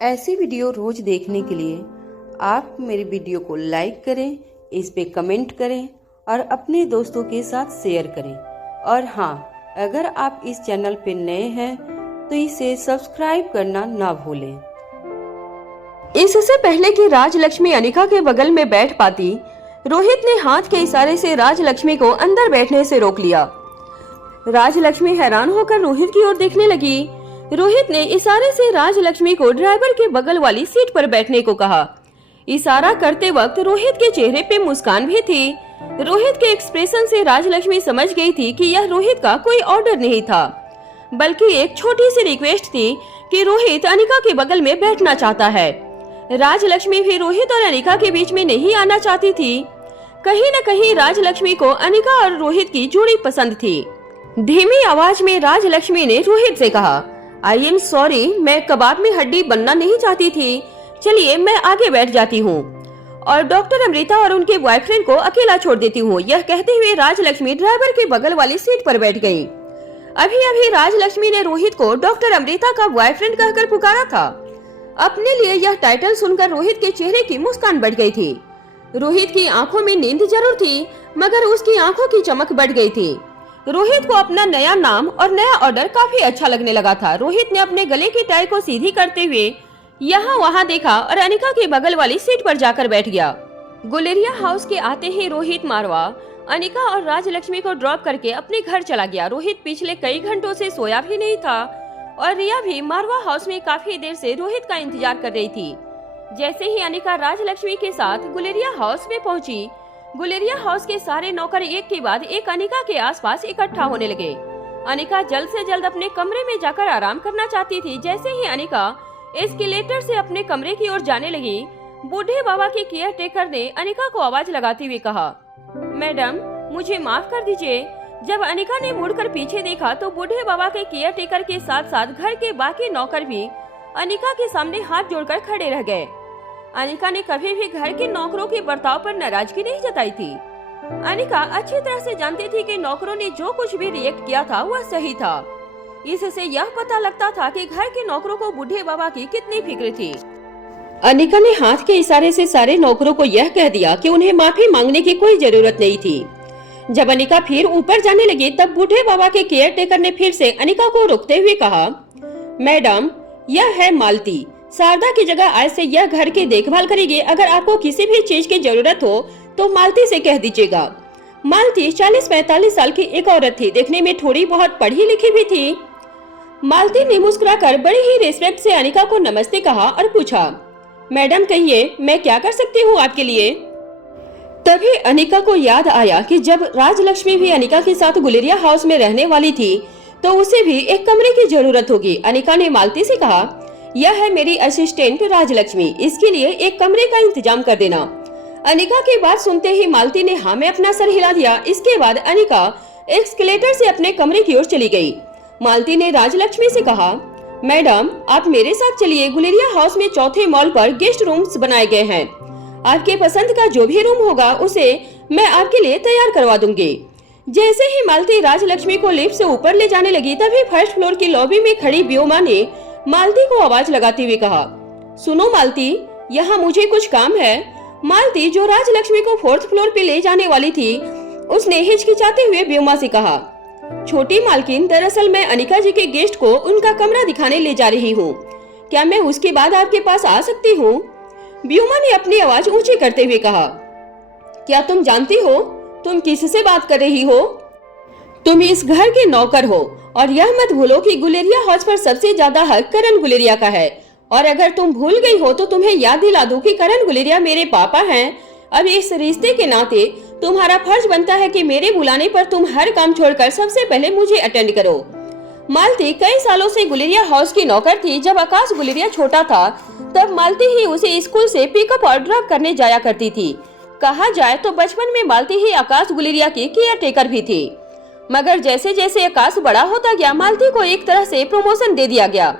ऐसी वीडियो रोज देखने के लिए आप मेरी वीडियो को लाइक करें, इस पे कमेंट करें और अपने दोस्तों के साथ शेयर करें। और हाँ, अगर आप इस चैनल पे नए हैं तो इसे सब्सक्राइब करना ना भूलें। इससे पहले कि राजलक्ष्मी अनिका के बगल में बैठ पाती, रोहित ने हाथ के इशारे से राजलक्ष्मी को अंदर बैठने से रोक लिया। राजलक्ष्मी हैरान होकर रोहित की ओर देखने लगी। रोहित ने इशारे से राजलक्ष्मी को ड्राइवर के बगल वाली सीट पर बैठने को कहा। इशारा करते वक्त रोहित के चेहरे पे मुस्कान भी थी। रोहित के एक्सप्रेशन से राजलक्ष्मी समझ गई थी कि यह रोहित का कोई ऑर्डर नहीं था, बल्कि एक छोटी सी रिक्वेस्ट थी कि रोहित अनिका के बगल में बैठना चाहता है। राजलक्ष्मी भी रोहित और अनिका के बीच में नहीं आना चाहती थी। कहीं न कहीं राजलक्ष्मी को अनिका और रोहित की जोड़ी पसंद थी। धीमी आवाज में राजलक्ष्मी ने रोहित से कहा, आई एम सॉरी, मैं कबाब में हड्डी बनना नहीं चाहती थी। चलिए मैं आगे बैठ जाती हूँ और डॉक्टर अमृता और उनके बॉयफ्रेंड को अकेला छोड़ देती हूँ। यह कहते हुए राजलक्ष्मी ड्राइवर के बगल वाली सीट पर बैठ गयी। अभी अभी राजलक्ष्मी ने रोहित को डॉक्टर अमृता का बॉयफ्रेंड कहकर पुकारा था। अपने लिए यह टाइटल सुनकर रोहित के चेहरे की मुस्कान बढ़ गई थी। रोहित की आंखों में नींद जरूर थी, मगर उसकी आंखों की चमक बढ़ गई थी। रोहित को अपना नया नाम और नया ऑर्डर काफी अच्छा लगने लगा था। रोहित ने अपने गले की टाई को सीधी करते हुए यहाँ वहाँ देखा और अनिका के बगल वाली सीट पर जाकर बैठ गया। गुलेरिया हाउस के आते ही रोहित मारवा अनिका और राजलक्ष्मी को ड्रॉप करके अपने घर चला गया। रोहित पिछले कई घंटों से सोया भी नहीं था और रिया भी मारवा हाउस में काफी देर से रोहित का इंतजार कर रही थी। जैसे ही अनिका राजलक्ष्मी के साथ गुलेरिया हाउस में पहुंची, गुलेरिया हाउस के सारे नौकर एक के बाद एक अनिका के आसपास इकट्ठा होने लगे। अनिका जल्द से जल्द अपने कमरे में जाकर आराम करना चाहती थी। जैसे ही अनिका एस्केलेटर से अपने कमरे की ओर जाने लगी, बूढ़े बाबा के केयर टेकर ने अनिका को आवाज लगाते हुए कहा, मैडम मुझे माफ कर दीजिए। जब अनिका ने मुड़कर पीछे देखा तो बूढ़े बाबा के केयर टेकर के साथ साथ घर के बाकी नौकर भी अनिका के सामने हाथ जोड़कर खड़े रह गए। अनिका ने कभी भी घर के नौकरों के बर्ताव पर नाराजगी नहीं जताई थी। अनिका अच्छी तरह से जानती थी कि नौकरों ने जो कुछ भी रिएक्ट किया था वह सही था। इससे यह पता लगता था कि घर के नौकरों को बूढ़े बाबा की कितनी फिक्र थी। अनिका ने हाथ के इशारे से सारे नौकरों को यह कह दिया कि उन्हें माफी मांगने की कोई जरूरत नहीं थी। जब अनिका फिर ऊपर जाने लगी तब बूढ़े बाबा के केयर टेकर ने फिर से अनिका को रोकते हुए कहा, मैडम यह है मालती, शारदा की जगह आज से यह घर की देखभाल करेगी। अगर आपको किसी भी चीज की जरूरत हो तो मालती से कह दीजिएगा। मालती 40-45 साल की एक औरत थी, देखने में थोड़ी बहुत पढ़ी लिखी भी थी। मालती ने मुस्कुराकर बड़ी ही रिस्पेक्ट से अनिका को नमस्ते कहा और पूछा, मैडम कहिए मैं क्या कर सकती हूँ आपके लिए। तभी अनिका को याद आया कि जब राजलक्ष्मी भी अनिका के साथ गुलेरिया हाउस में रहने वाली थी तो उसे भी एक कमरे की जरूरत होगी। अनिका ने मालती से कहा, यह है मेरी असिस्टेंट राजलक्ष्मी, इसके लिए एक कमरे का इंतजाम कर देना। अनिका की बात सुनते ही मालती ने हाँ में अपना सर हिला दिया। इसके बाद अनिका एस्केलेटर से अपने कमरे की ओर चली गई। मालती ने राजलक्ष्मी से कहा, मैडम आप मेरे साथ चलिए, गुलेरिया हाउस में चौथे मॉल पर गेस्ट रूम्स बनाए गए हैं। आपके पसंद का जो भी रूम होगा उसे मैं आपके लिए तैयार करवा दूंगी। जैसे ही मालती राजलक्ष्मी को लिफ्ट से ऊपर ले जाने लगी तभी फर्स्ट फ्लोर की लॉबी में खड़ी व्योमा ने मालती को आवाज लगाते हुए कहा, सुनो मालती, यहाँ मुझे कुछ काम है। मालती जो राजलक्ष्मी को फोर्थ फ्लोर पे ले जाने वाली थी, उसने हिचकिचाते हुए व्योमा से कहा, छोटी मालकिन, दरअसल मैं अनिका जी के गेस्ट को उनका कमरा दिखाने ले जा रही हूँ। क्या मैं उसके बाद आपके पास आ सकती हूँ? व्योमा ने अपनी आवाज ऊंची करते हुए कहा, क्या तुम जानती हो तुम किससे बात कर रही हो? तुम इस घर के नौकर हो और यह मत भूलो कि गुलेरिया हाउस पर सबसे ज्यादा हक करण गुलेरिया का है। और अगर तुम भूल गई हो तो तुम्हें याद दिला दूं कि करण गुलेरिया मेरे पापा हैं। अब इस रिश्ते के नाते तुम्हारा फर्ज बनता है कि मेरे बुलाने पर तुम हर काम छोड़कर सबसे पहले मुझे अटेंड करो। मालती कई सालों से गुलेरिया हाउस की नौकर थी। जब आकाश गुलेरिया छोटा था तब मालती ही उसे स्कूल से पिकअप और ड्रॉप करने जाया करती थी। कहा जाए तो बचपन में मालती ही आकाश गुलेरिया की केयर टेकर भी थी, मगर जैसे जैसे आकाश बड़ा होता गया मालती को एक तरह से प्रमोशन दे दिया गया।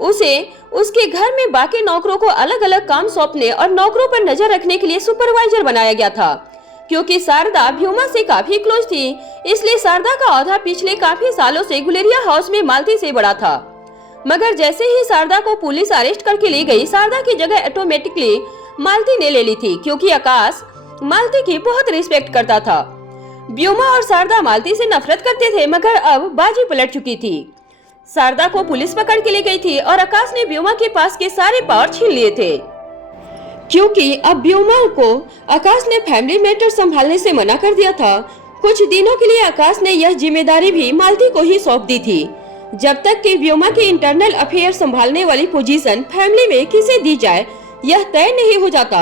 उसे उसके घर में बाकी नौकरों को अलग अलग काम सौंपने और नौकरों पर नजर रखने के लिए सुपरवाइजर बनाया गया था। क्योंकि शारदा व्योमा से काफी क्लोज थी, इसलिए शारदा का औहदा पिछले काफी सालों से गुलेरिया हाउस में मालती से बड़ा था। मगर जैसे ही शारदा को पुलिस अरेस्ट करके ले गई, शारदा की जगह ऑटोमेटिकली मालती ने ले ली थी, क्योंकि आकाश मालती की बहुत रिस्पेक्ट करता था। व्योमा और शारदा मालती से नफरत करते थे, मगर अब बाजी पलट चुकी थी। शारदा को पुलिस पकड़ के ले गई थी और आकाश ने व्योमा के पास के सारे पावर छीन लिए थे, क्योंकि अब व्योमा को आकाश ने फैमिली मैटर संभालने से मना कर दिया था। कुछ दिनों के लिए आकाश ने यह जिम्मेदारी भी मालती को ही सौंप दी थी, जब तक कि व्योमा के इंटरनल अफेयर संभालने वाली पोजीशन फैमिली में किसे दी जाए यह तय नहीं हो जाता।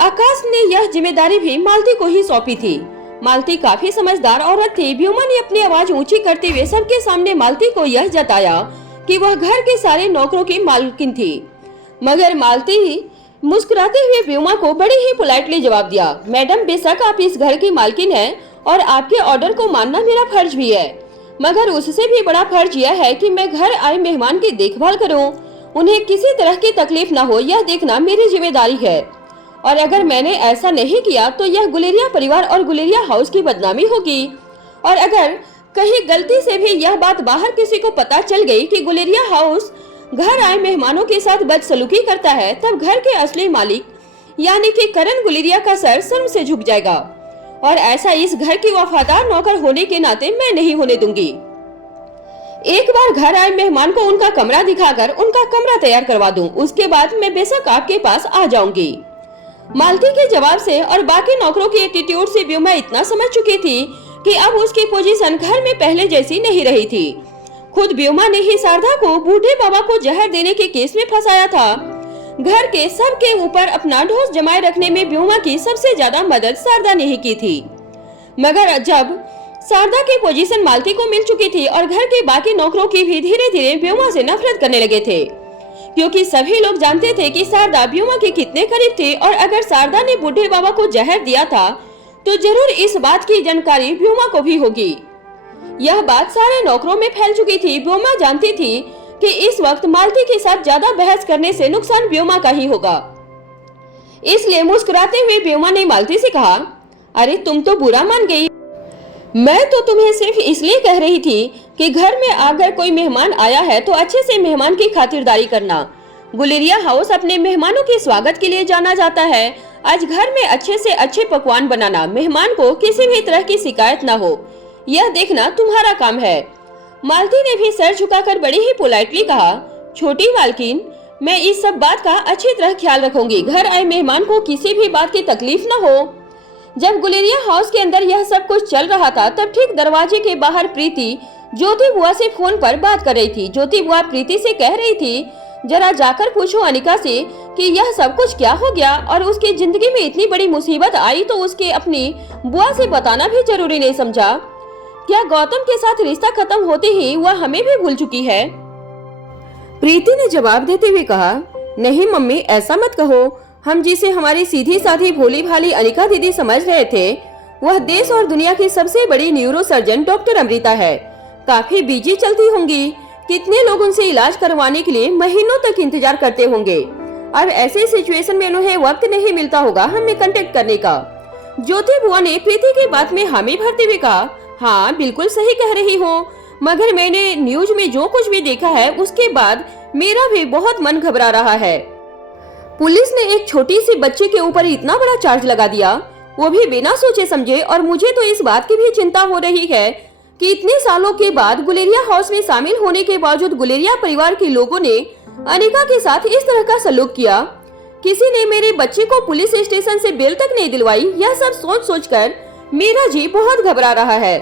आकाश ने यह जिम्मेदारी भी मालती को ही सौंपी थी। मालती काफी समझदार औरत थी। व्योमा ने अपनी आवाज ऊंची करते हुए सबके सामने मालती को यह जताया कि वह घर के सारे नौकरों की मालकिन थी, मगर मालती मुस्कुराते हुए व्योमा को बड़े ही पोलाइटली जवाब दिया, मैडम बेशक आप इस घर की मालकिन हैं और आपके ऑर्डर को मानना मेरा फर्ज भी है, मगर उससे भी बड़ा फर्ज यह है कि मैं घर आए मेहमान की देखभाल करूं, उन्हें किसी तरह की तकलीफ न हो यह देखना मेरी जिम्मेदारी है। और अगर मैंने ऐसा नहीं किया तो यह गुलेरिया परिवार और गुलेरिया हाउस की बदनामी होगी। और अगर कहीं गलती से भी यह बात बाहर किसी को पता चल गई कि गुलेरिया हाउस घर आए मेहमानों के साथ बदसलूकी करता है, तब घर के असली मालिक यानी कि करण गुलेरिया का सर शर्म से झुक जाएगा, और ऐसा इस घर की वफादार नौकर होने के नाते मैं नहीं होने दूंगी। एक बार घर आए मेहमान को उनका कमरा दिखाकर उनका कमरा तैयार करवा दूं, उसके बाद मैं बेशक आपके पास आ जाऊंगी। मालती के जवाब से और बाकी नौकरों की एटीट्यूड से व्योमा इतना समझ चुकी थी कि अब उसकी पोजीशन घर में पहले जैसी नहीं रही थी। खुद व्योमा ने ही शारदा को बूढ़े बाबा को जहर देने के केस में फंसाया था। घर के सबके ऊपर अपना ढोस जमाए रखने में व्योमा की सबसे ज्यादा मदद शारदा ने ही की थी। मगर जब शारदा की पोजीशन मालती को मिल चुकी थी और घर के बाकी नौकरों की भी धीरे धीरे व्योमा से नफरत करने लगे थे, क्योंकि सभी लोग जानते थे कि शारदा व्योमा के कितने करीब थी, और अगर शारदा ने बूढ़े बाबा को जहर दिया था तो जरूर इस बात की जानकारी व्योमा को भी होगी। यह बात सारे नौकरों में फैल चुकी थी। व्योमा जानती थी कि इस वक्त मालती के साथ ज्यादा बहस करने से नुकसान व्योमा का ही होगा। इसलिए मुस्कुराते हुए व्योमा ने मालती से कहा, अरे तुम तो बुरा मान गई, मैं तो तुम्हें सिर्फ इसलिए कह रही थी कि घर में अगर कोई मेहमान आया है तो अच्छे से मेहमान की खातिरदारी करना। गुलेरिया हाउस अपने मेहमानों के स्वागत के लिए जाना जाता है। आज घर में अच्छे से अच्छे पकवान बनाना, मेहमान को किसी भी तरह की शिकायत न हो, यह देखना तुम्हारा काम है। मालती ने भी सर झुकाकर बड़ी ही पोलाइटली कहा, छोटी मालकिन, मैं इस सब बात का अच्छी तरह ख्याल रखूंगी। घर आए मेहमान को किसी भी बात की तकलीफ न हो। जब गुलेरिया हाउस के अंदर यह सब कुछ चल रहा था, तब ठीक दरवाजे के बाहर प्रीति ज्योति बुआ से फोन पर बात कर रही थी। ज्योति बुआ प्रीति से कह रही थी, जरा जाकर पूछो अनिका से कि यह सब कुछ क्या हो गया, और उसकी जिंदगी में इतनी बड़ी मुसीबत आई तो उसके अपनी बुआ से बताना भी जरूरी नहीं समझा। क्या गौतम के साथ रिश्ता खत्म होते ही वह हमें भी भूल चुकी है? प्रीति ने जवाब देते हुए कहा, नहीं मम्मी, ऐसा मत कहो। हम जिसे हमारी सीधी साधी भोली भाली अनिका दीदी समझ रहे थे, वह देश और दुनिया की सबसे बड़ी न्यूरो सर्जन डॉक्टर अमृता है। काफी बिजी चलती होंगी, कितने लोग उनसे इलाज करवाने के लिए महीनों तक इंतजार करते होंगे। अब ऐसे सिचुएशन में उन्हें वक्त नहीं मिलता होगा हमें कांटेक्ट करने का। ज्योति बुआ ने प्रीति की बात में हामी भरते हुए कहा, हाँ बिल्कुल सही कह रही हो, मगर मैंने न्यूज में जो कुछ भी देखा है उसके बाद मेरा भी बहुत मन घबरा रहा है। पुलिस ने एक छोटी सी बच्चे के ऊपर इतना बड़ा चार्ज लगा दिया, वो भी बिना सोचे समझे, और मुझे तो इस बात की भी चिंता हो रही है कि इतने सालों के बाद गुलेरिया हाउस में शामिल होने के बावजूद गुलेरिया परिवार के लोगों ने अनिका के साथ इस तरह का सलूक किया। किसी ने मेरे बच्चे को पुलिस स्टेशन से बेल तक नहीं दिलवाई। यह सब सोच सोचकर मेरा जी बहुत घबरा रहा है।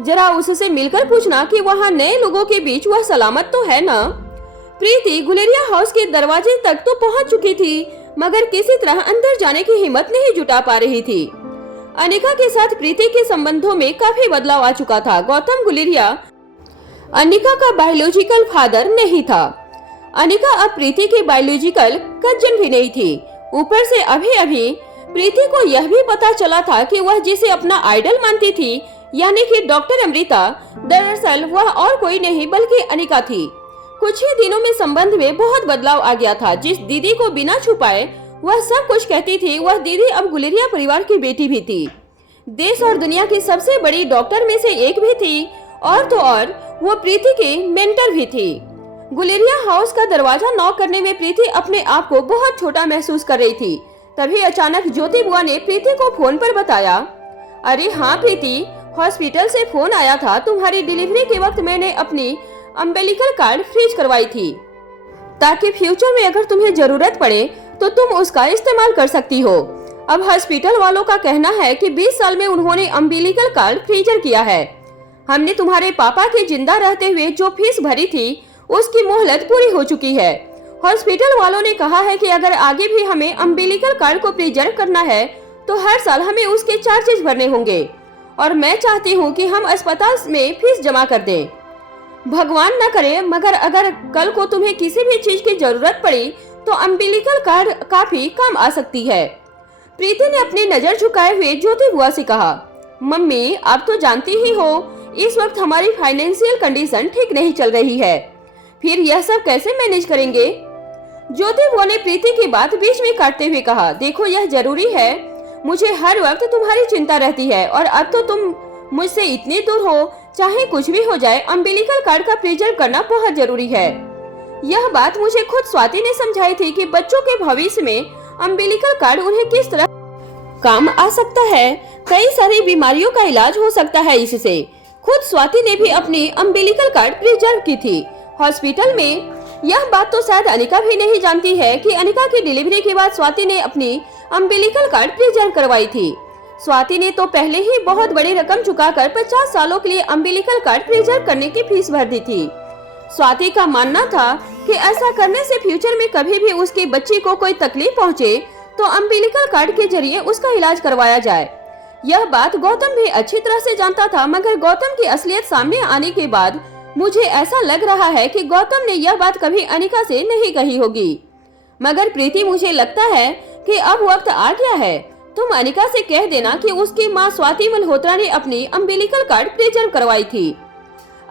जरा उससे मिलकर पूछना कि वहाँ नए लोगों के बीच वह सलामत तो है ना। प्रीति गुलेरिया हाउस के दरवाजे तक तो पहुंच चुकी थी, मगर किसी तरह अंदर जाने की हिम्मत नहीं जुटा पा रही थी। अनिका के साथ प्रीति के संबंधों में काफी बदलाव आ चुका था। गौतम गुलेरिया अनिका का बायोलॉजिकल फादर नहीं था। अनिका अब प्रीति की बायोलॉजिकल कजन भी नहीं थी। ऊपर से अभी अभी प्रीति को यह भी पता चला था कि वह जिसे अपना आइडल मानती थी, यानी कि डॉक्टर अमृता, दरअसल वह और कोई नहीं बल्कि अनिका थी। कुछ ही दिनों में संबंध में बहुत बदलाव आ गया था। जिस दीदी को बिना छुपाए वह सब कुछ कहती थी, वह दीदी अब गुलेरिया परिवार की बेटी भी थी। देश और दुनिया की सबसे बड़ी डॉक्टर में से एक भी थी, और तो और वो प्रीति की मेंटर भी थी। गुलेरिया हाउस का दरवाजा नॉक करने में प्रीति अपने आप को बहुत छोटा महसूस कर रही थी। तभी अचानक ज्योति बुआ ने प्रीति को फोन पर बताया, अरे हाँ प्रीति, हॉस्पिटल से फोन आया था। तुम्हारी डिलीवरी के वक्त मैंने अपनी अम्बिलिकल कार्ड फ्रीज करवाई थी ताकि फ्यूचर में अगर तुम्हें जरूरत पड़े तो तुम उसका इस्तेमाल कर सकती हो। अब हॉस्पिटल वालों का कहना है कि 20 साल में उन्होंने अम्बिलिकल कार्ड फ्रीजर किया है। हमने तुम्हारे पापा के जिंदा रहते हुए जो फीस भरी थी उसकी मोहलत पूरी हो चुकी है। हॉस्पिटल वालों ने कहा है कि अगर आगे भी हमें अम्बिलिकल कार्ड को प्रिजर्व करना है तो हर साल हमें उसके चार्जेस भरने होंगे और मैं चाहती हूँ कि हम अस्पताल में फीस जमा कर दें। भगवान न करे मगर अगर कल को तुम्हें किसी भी चीज की जरूरत पड़ी तो अम्बिलिकल कार्ड काफी काम आ सकती है। प्रीति ने अपनी नजर झुकाए हुए ज्योति बुआ से कहा, मम्मी आप तो जानती ही हो इस वक्त हमारी फाइनेंशियल कंडीशन ठीक नहीं चल रही है, फिर यह सब कैसे मैनेज करेंगे। ज्योति बुआ ने प्रीति की बात बीच में काटते हुए कहा, देखो यह जरूरी है, मुझे हर वक्त तुम्हारी चिंता रहती है और अब तो तुम मुझसे इतनी दूर हो, चाहे कुछ भी हो जाए अम्बिलिकल कार्ड का प्रिजर्व करना बहुत जरूरी है। यह बात मुझे खुद स्वाति ने समझाई थी कि बच्चों के भविष्य में अम्बिलिकल कार्ड उन्हें किस तरह काम आ सकता है। कई सारी बीमारियों का इलाज हो सकता है इससे। खुद स्वाति ने भी अपनी अम्बिलिकल कार्ड प्रिजर्व की थी हॉस्पिटल में। यह बात तो शायद अनिका भी नहीं जानती है कि अनिका की डिलीवरी के बाद स्वाति ने अपनी अम्बिलिकल कार्ड प्रिजर्व करवाई थी। स्वाति ने तो पहले ही बहुत बड़ी रकम चुकाकर 50 सालों के लिए अम्बिलिकल कार्ड प्रिजर्व करने की फीस भर दी थी। स्वाति का मानना था कि ऐसा करने से फ्यूचर में कभी भी उसकी बच्ची को कोई तकलीफ पहुंचे तो अम्बिलिकल कार्ड के जरिए उसका इलाज करवाया जाए। यह बात गौतम भी अच्छी तरह से जानता था, मगर गौतम की असलियत सामने आने के बाद मुझे ऐसा लग रहा है कि गौतम ने यह बात कभी अनिका से नहीं कही होगी। मगर प्रीति, मुझे लगता है कि अब वक्त आ गया है, तुम अनिका से कह देना कि उसकी माँ स्वाति मल्होत्रा ने अपनी अम्बिलिकल कार्ड प्रिजर्व करवाई थी।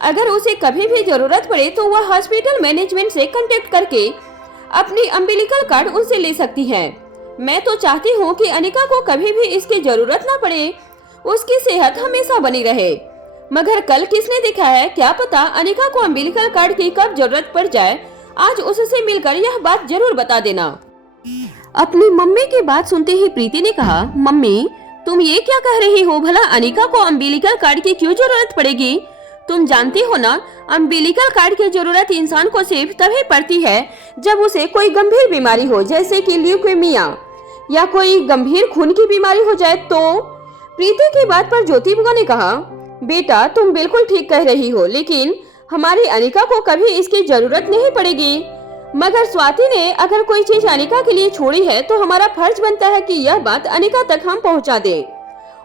अगर उसे कभी भी जरूरत पड़े तो वह हॉस्पिटल मैनेजमेंट से कांटेक्ट करके अपनी अम्बिलिकल कार्ड उनसे ले सकती है। मैं तो चाहती हूँ कि अनिका को कभी भी इसकी जरूरत न पड़े, उसकी सेहत हमेशा बनी रहे। मगर कल किसने देखा है, क्या पता अनिका को अम्बिलिकल कार्ड की कब जरूरत पड़ जाए। आज उससे मिलकर यह बात जरूर बता देना। अपनी मम्मी की बात सुनते ही प्रीति ने कहा, मम्मी तुम ये क्या कह रही हो, भला अनिका को अम्बिलिकल कार्ड की क्यों जरूरत पड़ेगी। तुम जानती हो ना, अम्बिलिकल कार्ड की जरूरत इंसान को सिर्फ तभी पड़ती है जब उसे कोई गंभीर बीमारी हो, जैसे कि ल्यूकेमिया या कोई गंभीर खून की बीमारी हो जाए तो। प्रीति की बात पर ज्योति बुआ ने कहा, बेटा तुम बिल्कुल ठीक कह रही हो, लेकिन हमारी अनिका को कभी इसकी जरूरत नहीं पड़ेगी। मगर स्वाति ने अगर कोई चीज अनिका के लिए छोड़ी है तो हमारा फर्ज बनता है कि यह बात अनिका तक हम पहुंचा दें।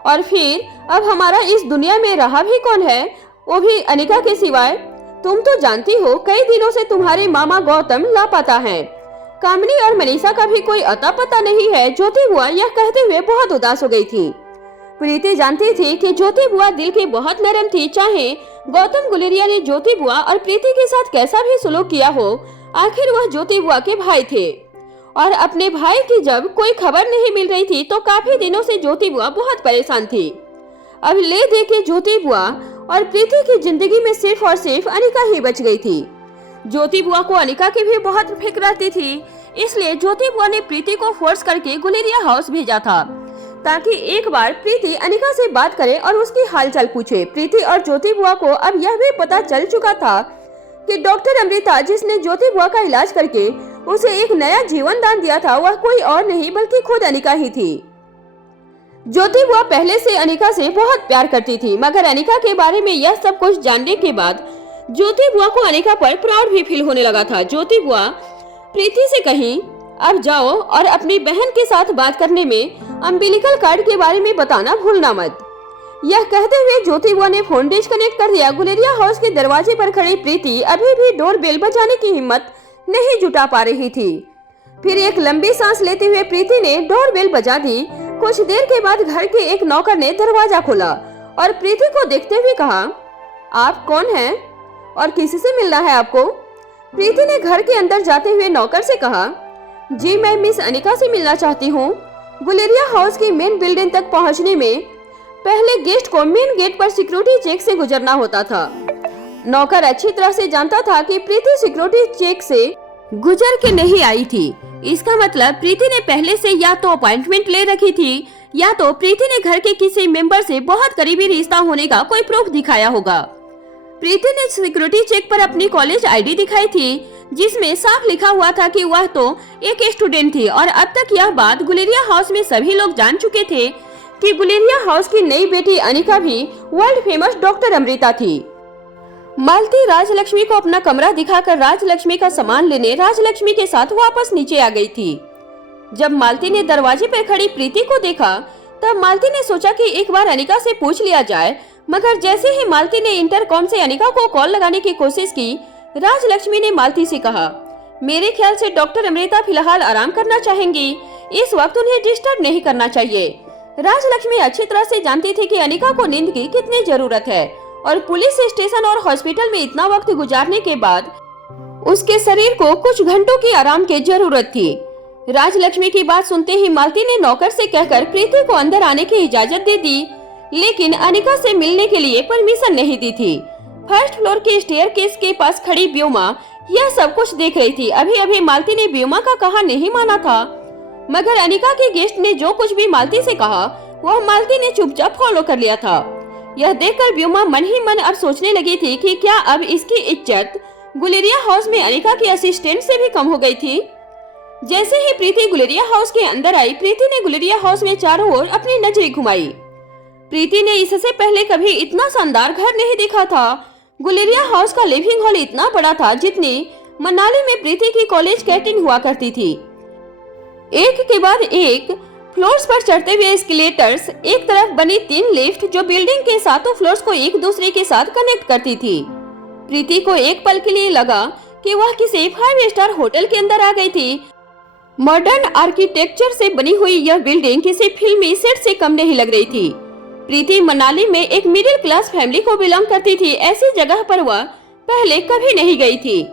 और फिर अब हमारा इस दुनिया में रहा भी कौन है, वो भी अनिका के सिवाय। तुम तो जानती हो कई दिनों से तुम्हारे मामा गौतम लापता हैं। कामनी और मनीषा का भी कोई अता पता नहीं है। ज्योति बुआ यह कहते हुए बहुत उदास हो गई थी। प्रीति जानती थी कि ज्योति बुआ दिल की बहुत नरम थी। चाहे गौतम गुलेरिया ने ज्योति बुआ और प्रीति के साथ कैसा भी सुलूक किया हो, आखिर वह ज्योति बुआ के भाई थे और अपने भाई की जब कोई खबर नहीं मिल रही थी तो काफी दिनों से ज्योति बुआ बहुत परेशान थी। अब ले दे के ज्योति बुआ और प्रीति की जिंदगी में सिर्फ और सिर्फ अनिका ही बच गई थी। ज्योति बुआ को अनिका की भी बहुत फिक्र रहती थी, इसलिए ज्योति बुआ ने प्रीति को फोर्स करके गुलेरिया हाउस भेजा था ताकि एक बार प्रीति अनिका से बात करे और उसकी हालचाल पूछे। प्रीति और ज्योति बुआ को अब यह भी पता चल चुका था कि डॉक्टर अमृता जिसने ज्योति बुआ का इलाज करके उसे एक नया जीवन दान दिया था, वह कोई और नहीं बल्कि खुद अनिका ही थी। ज्योति बुआ पहले से अनिका से बहुत प्यार करती थी, मगर अनिका के बारे में यह सब कुछ जानने के बाद ज्योति बुआ को अनिका पर प्राउड भी फील होने लगा था। ज्योति बुआ प्रीति से कहीं, अब जाओ और अपनी बहन के साथ बात करने में अम्बिलिकल कार्ड के बारे में बताना भूलना मत। यह कहते हुए ज्योति बुआ ने फोन डिस्कनेक्ट कर दिया। गुलेरिया हाउस के दरवाजे पर खड़ी प्रीति अभी भी डोर बेल बजाने की हिम्मत नहीं जुटा पा रही थी। फिर एक लंबी सांस लेते हुए प्रीति ने डोर बेल बजा दी। कुछ देर के बाद घर के एक नौकर ने दरवाजा खोला और प्रीति को देखते हुए कहा, आप कौन हैं और किसी से मिलना है आपको। प्रीति ने घर के अंदर जाते हुए नौकर से कहा, जी मैं मिस अनिका से मिलना चाहती हूँ। गुलेरिया हाउस की मेन बिल्डिंग तक पहुँचने में पहले गेस्ट को मेन गेट पर सिक्योरिटी चेक से गुजरना होता था। नौकर अच्छी तरह से जानता था कि प्रीति सिक्योरिटी चेक से गुजर के नहीं आई थी। इसका मतलब प्रीति ने पहले से या तो अपॉइंटमेंट ले रखी थी या तो प्रीति ने घर के किसी मेंबर से बहुत करीबी रिश्ता होने का कोई प्रूफ दिखाया होगा। प्रीति ने सिक्योरिटी चेक पर अपनी कॉलेज आईडी दिखाई थी, जिसमें साफ लिखा हुआ था कि वह तो एक स्टूडेंट थी। और अब तक यह बात गुलेरिया हाउस में सभी लोग जान चुके थे कि गुलेरिया हाउस की नई बेटी अनिका भी वर्ल्ड फेमस डॉक्टर अमृता थी। मालती राजलक्ष्मी को अपना कमरा दिखाकर राजलक्ष्मी का सामान लेने राजलक्ष्मी के साथ वापस नीचे आ गई थी। जब मालती ने दरवाजे पर खड़ी प्रीति को देखा तब मालती ने सोचा कि एक बार अनिका से पूछ लिया जाए, मगर जैसे ही मालती ने इंटरकॉम से अनिका को कॉल लगाने की कोशिश की, राजलक्ष्मी ने मालती से कहा, मेरे ख्याल से डॉक्टर अमृता फिलहाल आराम करना चाहेंगी, इस वक्त उन्हें डिस्टर्ब नहीं करना चाहिए। राजलक्ष्मी अच्छी तरह से जानती थी कि अनिका को नींद की कितनी जरूरत है और पुलिस स्टेशन और हॉस्पिटल में इतना वक्त गुजारने के बाद उसके शरीर को कुछ घंटों की आराम की जरूरत थी। राजलक्ष्मी की बात सुनते ही मालती ने नौकर से कहकर प्रीति को अंदर आने की इजाजत दे दी, लेकिन अनिका से मिलने के लिए परमिशन नहीं दी थी। फर्स्ट फ्लोर के स्टेयरकेस के पास खड़ी व्योमा यह सब कुछ देख रही थी। अभी अभी मालती ने व्योमा का कहा नहीं माना था, मगर अनिका के गेस्ट ने जो कुछ भी मालती से कहा वह मालती ने चुपचाप फॉलो कर लिया था। यह देखकर व्योमा मन ही मन अब सोचने लगी थी कि क्या अब इसकी इज्जत गुलेरिया हाउस में अनिका की असिस्टेंट से भी कम हो गई थी। जैसे ही प्रीति गुलेरिया हाउस के अंदर आई, प्रीति ने गुलेरिया हाउस में चारों ओर अपनी नजरें घुमाई। प्रीति ने इससे पहले कभी इतना शानदार घर नहीं देखा था। गुलेरिया हाउस का लिविंग हॉल इतना बड़ा था जितनी मनाली में प्रीति की कॉलेज कैंटीन हुआ करती थी। एक के बाद एक फ्लोर्स पर चढ़ते हुए एस्केलेटर्स, एक तरफ बनी 3 लिफ्ट जो बिल्डिंग के सातों फ्लोर्स को एक दूसरे के साथ कनेक्ट करती थी। प्रीति को एक पल के लिए लगा कि वह किसी 5 स्टार होटल के अंदर आ गई थी। मॉडर्न आर्किटेक्चर से बनी हुई यह बिल्डिंग किसी फिल्मी सेट से कम नहीं लग रही थी। प्रीति मनाली में एक मिडिल क्लास फैमिली को बिलोंग करती थी। ऐसी जगह पर वह पहले कभी नहीं गई थी।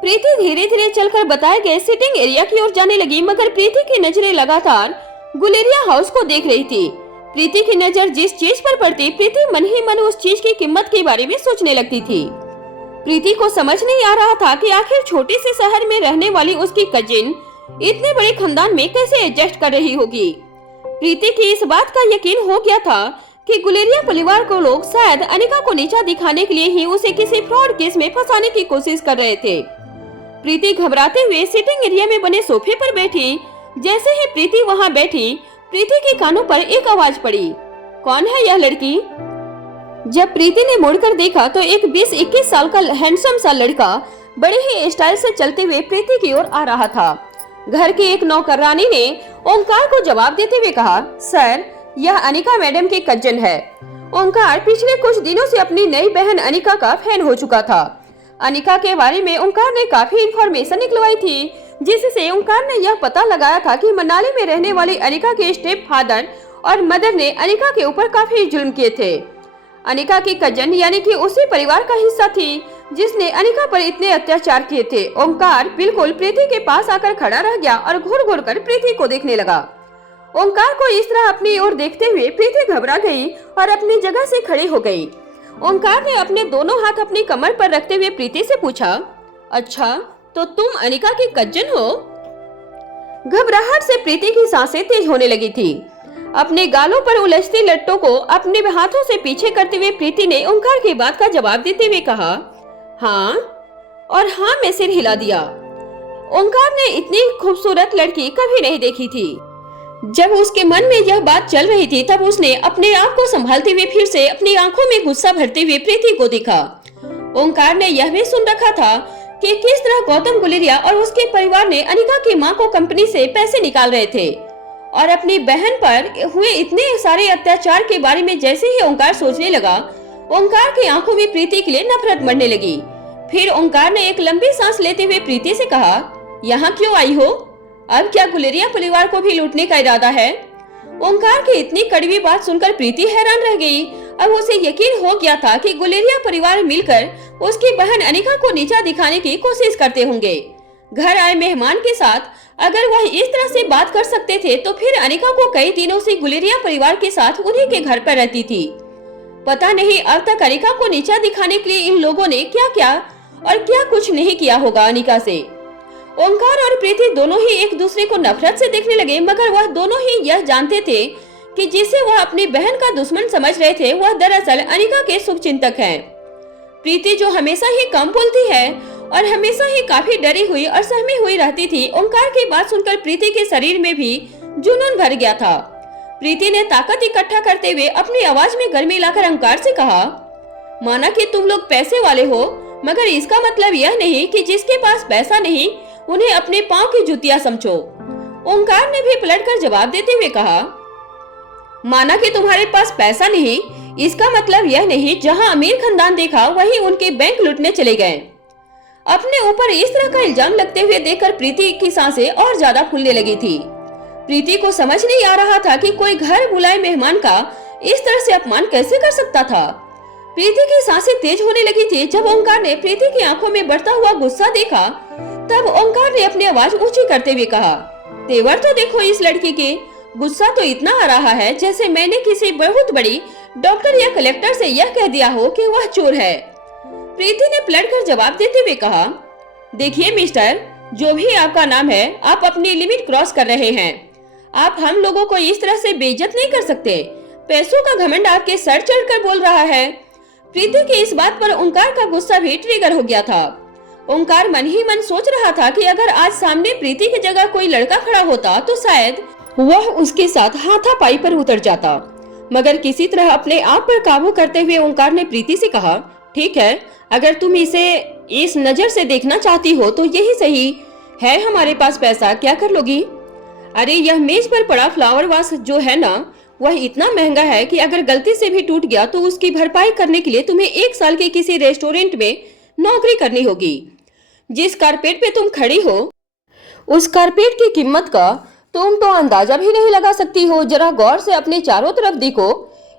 प्रीति धीरे धीरे चलकर बताए गए सिटिंग एरिया की ओर जाने लगी, मगर प्रीति की नजरें लगातार गुलेरिया हाउस को देख रही थी। प्रीति की नजर जिस चीज पर पड़ती, प्रीति मन ही मन उस चीज की कीमत के बारे में सोचने लगती थी। प्रीति को समझ नहीं आ रहा था कि आखिर छोटे से शहर में रहने वाली उसकी कजिन इतने बड़े खानदान में कैसे एडजस्ट कर रही होगी। प्रीति की इस बात का यकीन हो गया था कि गुलेरिया परिवार को लोग शायद अनिका को नीचा दिखाने के लिए ही उसे किसी फ्रॉड केस में फंसाने की कोशिश कर रहे थे। प्रीति घबराते हुए सिटिंग एरिया में बने सोफे पर बैठी। जैसे ही प्रीति वहां बैठी, प्रीति के कानों पर एक आवाज पड़ी, कौन है यह लड़की? जब प्रीति ने मुड़कर देखा तो एक 20-21 साल का हैंडसम सा लड़का बड़े ही स्टाइल से चलते हुए प्रीति की ओर आ रहा था। घर के एक नौकरानी ने ओंकार को जवाब देते हुए कहा, सर, यह अनिका मैडम की कजिन है। ओंकार पिछले कुछ दिनों से अपनी नई बहन अनिका का फैन हो चुका था। अनिका के बारे में ओंकार ने काफी इंफॉर्मेशन निकलवाई थी, जिससे ओंकार ने यह पता लगाया था कि मनाली में रहने वाली अनिका के स्टेप फादर और मदर ने अनिका के ऊपर काफी जुल्म किए थे। अनिका की कजन यानी कि उसी परिवार का हिस्सा थी जिसने अनिका पर इतने अत्याचार किए थे। ओंकार बिल्कुल प्रीति के पास आकर खड़ा रह गया और घूर घूर कर प्रीति को देखने लगा। ओंकार को इस तरह अपनी ओर देखते हुए प्रीति घबरा गई और अपनी जगह से खड़ी हो गई। ओंकार ने अपने दोनों हाथ अपनी कमर पर रखते हुए प्रीति से पूछा, अच्छा तो तुम अनिका की कजिन हो? घबराहट से प्रीति की सांसें तेज होने लगी थी। अपने गालों पर उलझती लट्टों को अपने हाथों से पीछे करते हुए प्रीति ने ओंकार की बात का जवाब देते हुए कहा, हाँ, और हाँ में सिर हिला दिया। ओंकार ने इतनी खूबसूरत लड़की कभी नहीं देखी थी। जब उसके मन में यह बात चल रही थी तब उसने अपने आप को संभालते हुए फिर से अपनी आंखों में गुस्सा भरते हुए प्रीति को देखा। ओंकार ने यह भी सुन रखा था कि किस तरह गौतम गुलेरिया और उसके परिवार ने अनिका की मां को कंपनी से पैसे निकाल रहे थे, और अपनी बहन पर हुए इतने सारे अत्याचार के बारे में जैसे ही ओंकार सोचने लगा, ओंकार की आंखों में प्रीति के लिए नफरत बढ़ने लगी। फिर ओंकार ने एक लंबी सांस लेते हुए प्रीति से कहा, यहाँ क्यों आई हो? अब क्या गुलेरिया परिवार को भी लूटने का इरादा है? ओंकार की इतनी कड़वी बात सुनकर प्रीति हैरान रह गई। अब उसे यकीन हो गया था कि गुलेरिया परिवार मिलकर उसकी बहन अनिका को नीचा दिखाने की कोशिश करते होंगे। घर आए मेहमान के साथ अगर वह इस तरह से बात कर सकते थे तो फिर अनिका को कई दिनों से गुलेरिया परिवार के साथ उन्हीं के घर पर रहती थी। पता नहीं अब तक अनिका को नीचा दिखाने के लिए इन लोगों ने क्या क्या और क्या कुछ नहीं किया होगा अनिका से। ओंकार और प्रीति दोनों ही एक दूसरे को नफरत से देखने लगे, मगर वह दोनों ही यह जानते थे कि जिसे वह अपनी बहन का दुश्मन समझ रहे थे वह दरअसल अनिका के शुभचिंतक हैं। प्रीति जो हमेशा ही कम बोलती है और हमेशा ही काफी डरी हुई और सहमी हुई रहती थी, ओंकार की बात सुनकर प्रीति के शरीर में भी जुनून भर गया था। प्रीति ने ताकत इकट्ठा करते हुए अपनी आवाज में गर्मी लाकर ओंकार से कहा, माना कि तुम लोग पैसे वाले हो, मगर इसका मतलब यह नहीं कि जिसके पास पैसा नहीं उन्हें अपने पांव की जुतियां समझो। ओंकार ने भी पलटकर जवाब देते हुए कहा, माना कि तुम्हारे पास पैसा नहीं, इसका मतलब यह नहीं जहां अमीर खानदान देखा वहीं उनके बैंक लूटने चले गए। अपने ऊपर इस तरह का इल्जाम लगते हुए देखकर प्रीति की सांसें और ज्यादा फूलने लगी थी। प्रीति को समझ नहीं आ रहा था कि कोई घर बुलाए मेहमान का इस तरह से अपमान कैसे कर सकता था। प्रीति की सांसें तेज होने लगी थी। जब ओंकार ने प्रीति की आंखों में बढ़ता हुआ गुस्सा देखा, तब ओंकार ने अपनी आवाज ऊंची करते हुए कहा, तेवर तो देखो इस लड़की के, गुस्सा तो इतना आ रहा है जैसे मैंने किसी बहुत बड़ी डॉक्टर या कलेक्टर से यह कह दिया हो कि वह चोर है। प्रीति ने पलटकर जवाब देते हुए कहा, देखिए मिस्टर, जो भी आपका नाम है, आप अपनी लिमिट क्रॉस कर रहे हैं। आप हम लोगों को इस तरह से बेइज्जत नहीं कर सकते। पैसों का घमंड आपके सर चढ़कर बोल रहा है। प्रीति की इस बात पर ओंकार का गुस्सा भी ट्रिगर हो गया था। ओंकार मन ही मन सोच रहा था कि अगर आज सामने प्रीति की जगह कोई लड़का खड़ा होता तो शायद वह उसके साथ हाथापाई पर उतर जाता, मगर किसी तरह अपने आप पर काबू करते हुए ओंकार ने प्रीति से कहा, ठीक है, अगर तुम इसे इस नजर से देखना चाहती हो तो यही सही है, हमारे पास पैसा, क्या कर लोगी? अरे यह मेज पर पड़ा फ्लावर वास जो है ना, वह इतना महंगा है कि अगर गलती से भी टूट गया तो उसकी भरपाई करने के लिए तुम्हें 1 साल के किसी रेस्टोरेंट में नौकरी करनी होगी। जिस कारपेट पे तुम खड़ी हो उस कारपेट की कीमत का तुम तो अंदाजा भी नहीं लगा सकती हो। जरा गौर से अपने चारों तरफ देखो।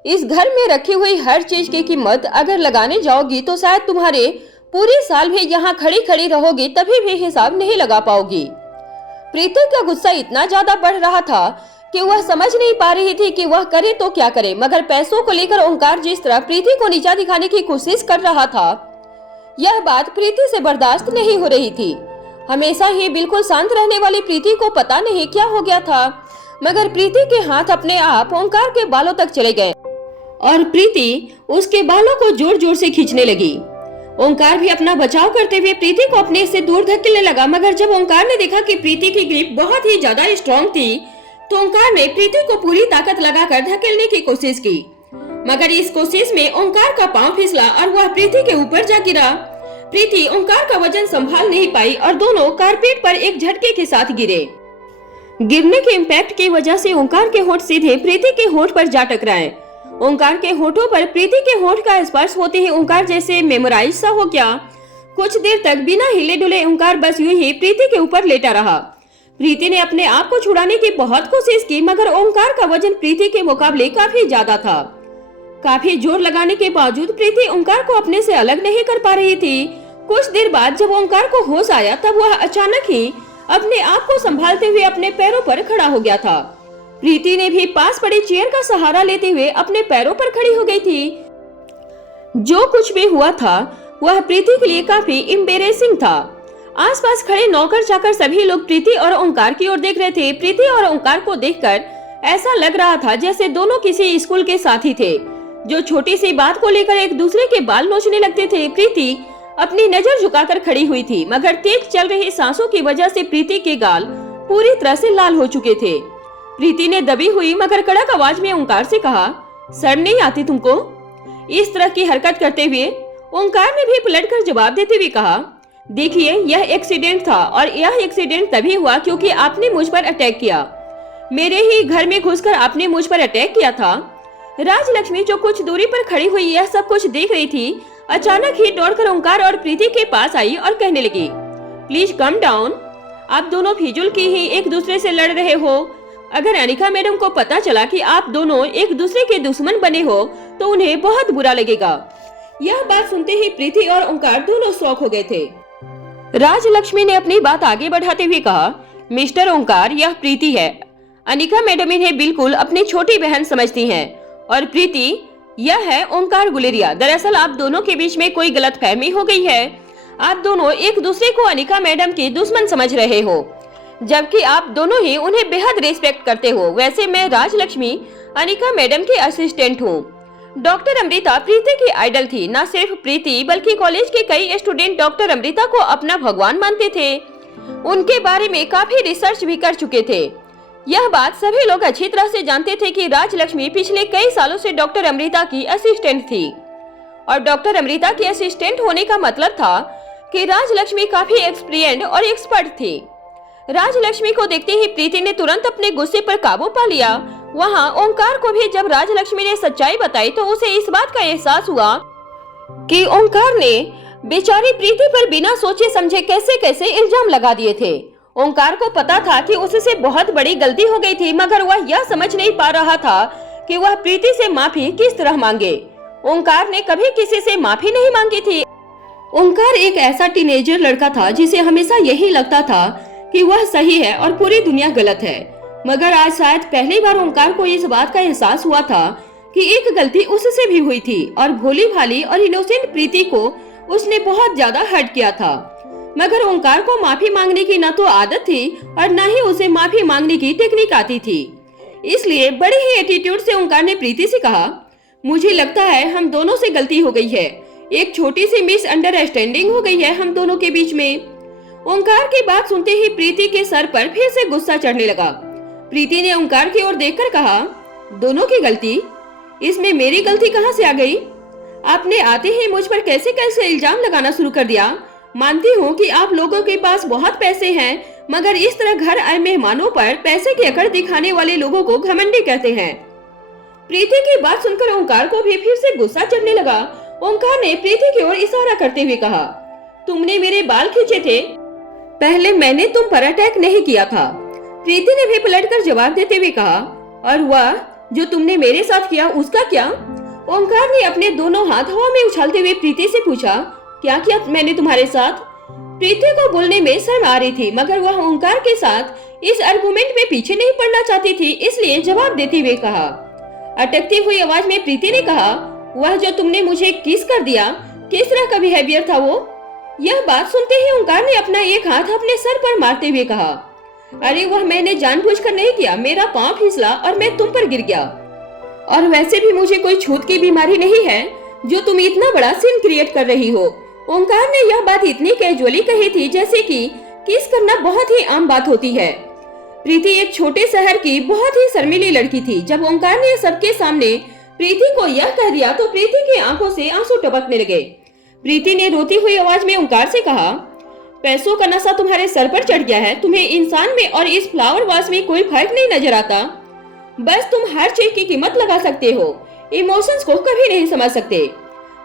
इस घर में रखी हुई हर चीज की कीमत अगर लगाने जाओगी तो शायद तुम्हारे पूरे साल भी यहाँ खड़ी खड़ी रहोगी तभी भी हिसाब नहीं लगा पाओगी। प्रीति का गुस्सा इतना ज्यादा बढ़ रहा था कि वह समझ नहीं पा रही थी कि वह करे तो क्या करे, मगर पैसों को लेकर ओंकार जिस तरह प्रीति को नीचा दिखाने की कोशिश कर रहा था, यह बात प्रीति से बर्दाश्त नहीं हो रही थी। हमेशा ही बिल्कुल शांत रहने वाली प्रीति को पता नहीं क्या हो गया था, मगर प्रीति के हाथ अपने आप ओंकार के बालों तक चले गए और प्रीति उसके बालों को जोर जोर से खींचने लगी। ओंकार भी अपना बचाव करते हुए प्रीति को अपने से दूर धकेलने लगा, मगर जब ओंकार ने देखा कि प्रीति की ग्रिप बहुत ही ज्यादा स्ट्रॉन्ग थी तो ओंकार ने प्रीति को पूरी ताकत लगाकर धकेलने की कोशिश की, मगर इस कोशिश में ओंकार का पांव फिसला और वह प्रीति के ऊपर जा गिरा। प्रीति ओंकार का वजन संभाल नहीं पाई और दोनों कारपेट पर एक झटके के साथ गिरे। गिरने के इम्पैक्ट की वजह से ओंकार के होंठ सीधे प्रीति के होंठ पर जा टकराए। ओंकार के होठों पर प्रीति के होंठ का स्पर्श होते ही ओंकार जैसे मेमोराइज सा हो गया। कुछ देर तक बिना हिले डुले ओंकार बस यूं ही प्रीति के ऊपर लेटा रहा। प्रीति ने अपने आप को छुड़ाने की बहुत कोशिश की, मगर ओंकार का वजन प्रीति के मुकाबले काफी ज्यादा था। काफी जोर लगाने के बावजूद प्रीति ओंकार को अपने से अलग नहीं कर पा रही थी। कुछ देर बाद जब ओंकार को होश आया तब वह अचानक ही अपने आप को संभालते हुए अपने पैरों पर खड़ा हो गया था। प्रीति ने भी पास पड़ी चेयर का सहारा लेते हुए अपने पैरों पर खड़ी हो गई थी। जो कुछ भी हुआ था वह प्रीति के लिए काफी एम्बैरेसिंग था। आसपास खड़े नौकर चाकर सभी लोग प्रीति और ओंकार की ओर देख रहे थे। प्रीति और ओंकार को देखकर ऐसा लग रहा था जैसे दोनों किसी स्कूल के साथी थे जो छोटी सी बात को लेकर एक दूसरे के बाल नोचने लगते थे। प्रीति अपनी नजर झुकाकर खड़ी हुई थी, मगर तेज चल रही सांसों की वजह से प्रीति के गाल पूरी तरह से लाल हो चुके थे। प्रीति ने दबी हुई मगर कड़क आवाज में ओंकार से कहा, शर्म नहीं आती तुमको? इस तरह की हरकत करते हुए ओंकार ने भी पलटकर जवाब देते हुए कहा, देखिए यह एक्सीडेंट था और यह एक्सीडेंट तभी हुआ क्योंकि आपने मुझ पर अटैक किया। मेरे ही घर में घुसकर आपने मुझ पर अटैक किया था। राजलक्ष्मी जो कुछ दूरी पर खड़ी हुई यह सब कुछ देख रही थी, अचानक ही दौड़कर ओंकार और प्रीति के पास आई और कहने लगी, प्लीज कम डाउन। आप दोनों फिजूल की ही एक दूसरे से लड़ रहे हो। अगर अनिका मैडम को पता चला कि आप दोनों एक दूसरे के दुश्मन बने हो तो उन्हें बहुत बुरा लगेगा। यह बात सुनते ही प्रीति और ओंकार दोनों शॉक हो गए थे। राजलक्ष्मी ने अपनी बात आगे बढ़ाते हुए कहा, मिस्टर ओंकार, यह प्रीति है। अनिका मैडम इन्हें बिल्कुल अपनी छोटी बहन समझती हैं और प्रीति यह है ओंकार गुलेरिया। दरअसल आप दोनों के बीच में कोई गलतफहमी हो गई है। आप दोनों एक दूसरे को अनिका मैडम की दुश्मन समझ रहे हो, जबकि आप दोनों ही उन्हें बेहद रिस्पेक्ट करते हो। वैसे मैं राजलक्ष्मी अनिका मैडम की असिस्टेंट हूँ। डॉक्टर अमृता प्रीति की आइडल थी। न सिर्फ प्रीति बल्कि कॉलेज के कई स्टूडेंट डॉक्टर अमृता को अपना भगवान मानते थे। उनके बारे में काफी रिसर्च भी कर चुके थे। यह बात सभी लोग अच्छी तरह से जानते थे कि राजलक्ष्मी पिछले कई सालों से डॉक्टर अमृता की असिस्टेंट थी, और डॉक्टर अमृता की असिस्टेंट होने का मतलब था कि राजलक्ष्मी काफी एक्सपीरियंस्ड और एक्सपर्ट थी। राजलक्ष्मी को देखते ही प्रीति ने तुरंत अपने गुस्से पर काबू पा लिया। वहाँ ओंकार को भी जब राजलक्ष्मी ने सच्चाई बताई तो उसे इस बात का एहसास हुआ कि ओंकार ने बेचारी प्रीति पर बिना सोचे समझे कैसे कैसे इल्जाम लगा दिए थे। ओंकार को पता था कि उससे बहुत बड़ी गलती हो गई थी, मगर वह यह समझ नहीं पा रहा था कि वह प्रीति से माफी किस तरह मांगे। ओंकार ने कभी किसी से माफी नहीं मांगी थी। ओंकार एक ऐसा टीनेजर लड़का था जिसे हमेशा यही लगता था कि वह सही है और पूरी दुनिया गलत है। मगर आज शायद पहली बार ओंकार को इस बात का एहसास हुआ था कि एक गलती उससे भी हुई थी और भोली भाली और इनोसेंट प्रीति को उसने बहुत ज्यादा हर्ट किया था। मगर ओंकार को माफी मांगने की न तो आदत थी और न ही उसे माफी मांगने की टेक्निक आती थी। इसलिए बड़े ही एटीट्यूड से ओंकार ने प्रीति से कहा, मुझे लगता है हम दोनों से गलती हो गई है। एक छोटी सी मिसअंडरस्टैंडिंग हो गई है हम दोनों के बीच में। ओंकार की बात सुनते ही प्रीति के सर पर फिर से गुस्सा चढ़ने लगा। प्रीति ने ओंकार की ओर देखकर कहा, दोनों की गलती? इसमें मेरी गलती कहां से आ गई? आपने आते ही मुझ पर कैसे कैसे इल्जाम लगाना शुरू कर दिया। मानती हूँ कि आप लोगों के पास बहुत पैसे हैं, मगर इस तरह घर आए मेहमानों पर पैसे की अकड़ दिखाने वाले लोगों को घमंडी कहते हैं। प्रीति की बात सुनकर ओंकार को भी फिर से गुस्सा चढ़ने लगा। ओंकार ने प्रीति की ओर इशारा करते हुए कहा, तुमने मेरे बाल खींचे थे, पहले मैंने तुम पर अटैक नहीं किया था। प्रीति ने भी पलटकर जवाब देते हुए कहा, और वह जो तुमने मेरे साथ किया उसका क्या? ओंकार ने अपने दोनों हाथ हवा में उछालते हुए प्रीति से पूछा, क्या किया मैंने तुम्हारे साथ? प्रीति को बोलने में शर्म आ रही थी, मगर वह ओंकार के साथ इस आर्गुमेंट में पीछे नहीं पड़ना चाहती थी, इसलिए जवाब देते हुए कहा। अटकती हुई आवाज में प्रीति ने कहा, वह जो तुमने मुझे किस कर दिया, किस तरह का बिहेवियर था वो? यह बात सुनते ही ओंकार ने अपना एक हाथ अपने सर पर मारते हुए कहा, अरे वह मैंने जानबूझकर नहीं किया, मेरा पांव फिसला और मैं तुम पर गिर गया। और वैसे भी मुझे कोई छूत की बीमारी नहीं है जो तुम इतना बड़ा सीन क्रिएट कर रही हो। ओंकार ने यह बात इतनी कैजुअली कही थी जैसे कि किस करना बहुत ही आम बात होती है। प्रीति एक छोटे शहर की बहुत ही शर्मीली लड़की थी। जब ओंकार ने सबके सामने प्रीति को यह कह दिया तो प्रीति की आंखों से आंसू टपकने लगे। प्रीति ने रोती हुई आवाज में ओंकार से कहा, पैसों का नशा तुम्हारे सर पर चढ़ गया है। तुम्हें इंसान में और इस फ्लावर वास में कोई फर्क नहीं नजर आता। बस तुम हर चीज की कीमत लगा सकते हो, इमोशंस को कभी नहीं समझ सकते।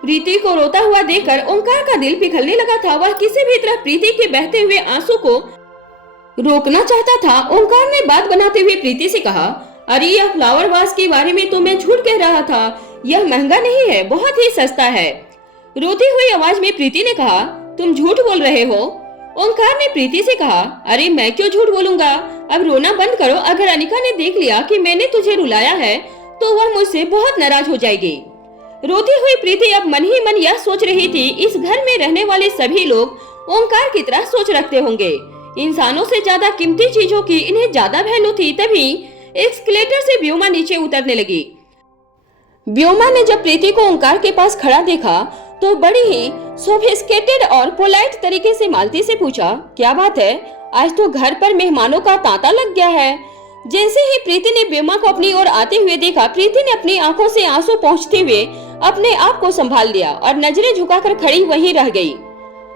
प्रीति को रोता हुआ देखकर ओंकार का दिल पिघलने लगा था। वह किसी भी तरह प्रीति के बहते हुए आंसू को रोकना चाहता था। ओंकार ने बात बनाते हुए प्रीति से कहा, अरे यह फ्लावर वास के बारे में तो मैं झूठ कह रहा था, यह महंगा नहीं है, बहुत ही सस्ता है। रोती हुई आवाज में प्रीति ने कहा, तुम झूठ बोल रहे हो। ओंकार ने प्रीति से कहा, अरे मैं क्यों झूठ बोलूंगा, अब रोना बंद करो। अगर अनिका ने देख लिया कि मैंने तुझे रुलाया है तो वह मुझसे बहुत नाराज हो जाएगी। रोती हुई प्रीति अब मन ही मन यह सोच रही थी, इस घर में रहने वाले सभी लोग ओंकार की तरह सोच रखते होंगे। इंसानों से ज्यादा कीमती चीजों की इन्हें ज्यादा वैल्यू थी। तभी एस्केलेटर से व्योमा नीचे उतरने लगी। व्योमा ने जब प्रीति को ओंकार के पास खड़ा देखा तो बड़ी ही सोफिस्टिकेटेड और पोलाइट तरीके से मालती से पूछा, क्या बात है, आज तो घर पर मेहमानों का तांता लग गया है। जैसे ही प्रीति ने व्योमा को अपनी ओर आते हुए देखा, प्रीति ने अपनी आंखों से आंसू पोंछते हुए अपने आप को संभाल लिया और नजरें झुकाकर खड़ी वहीं रह गई।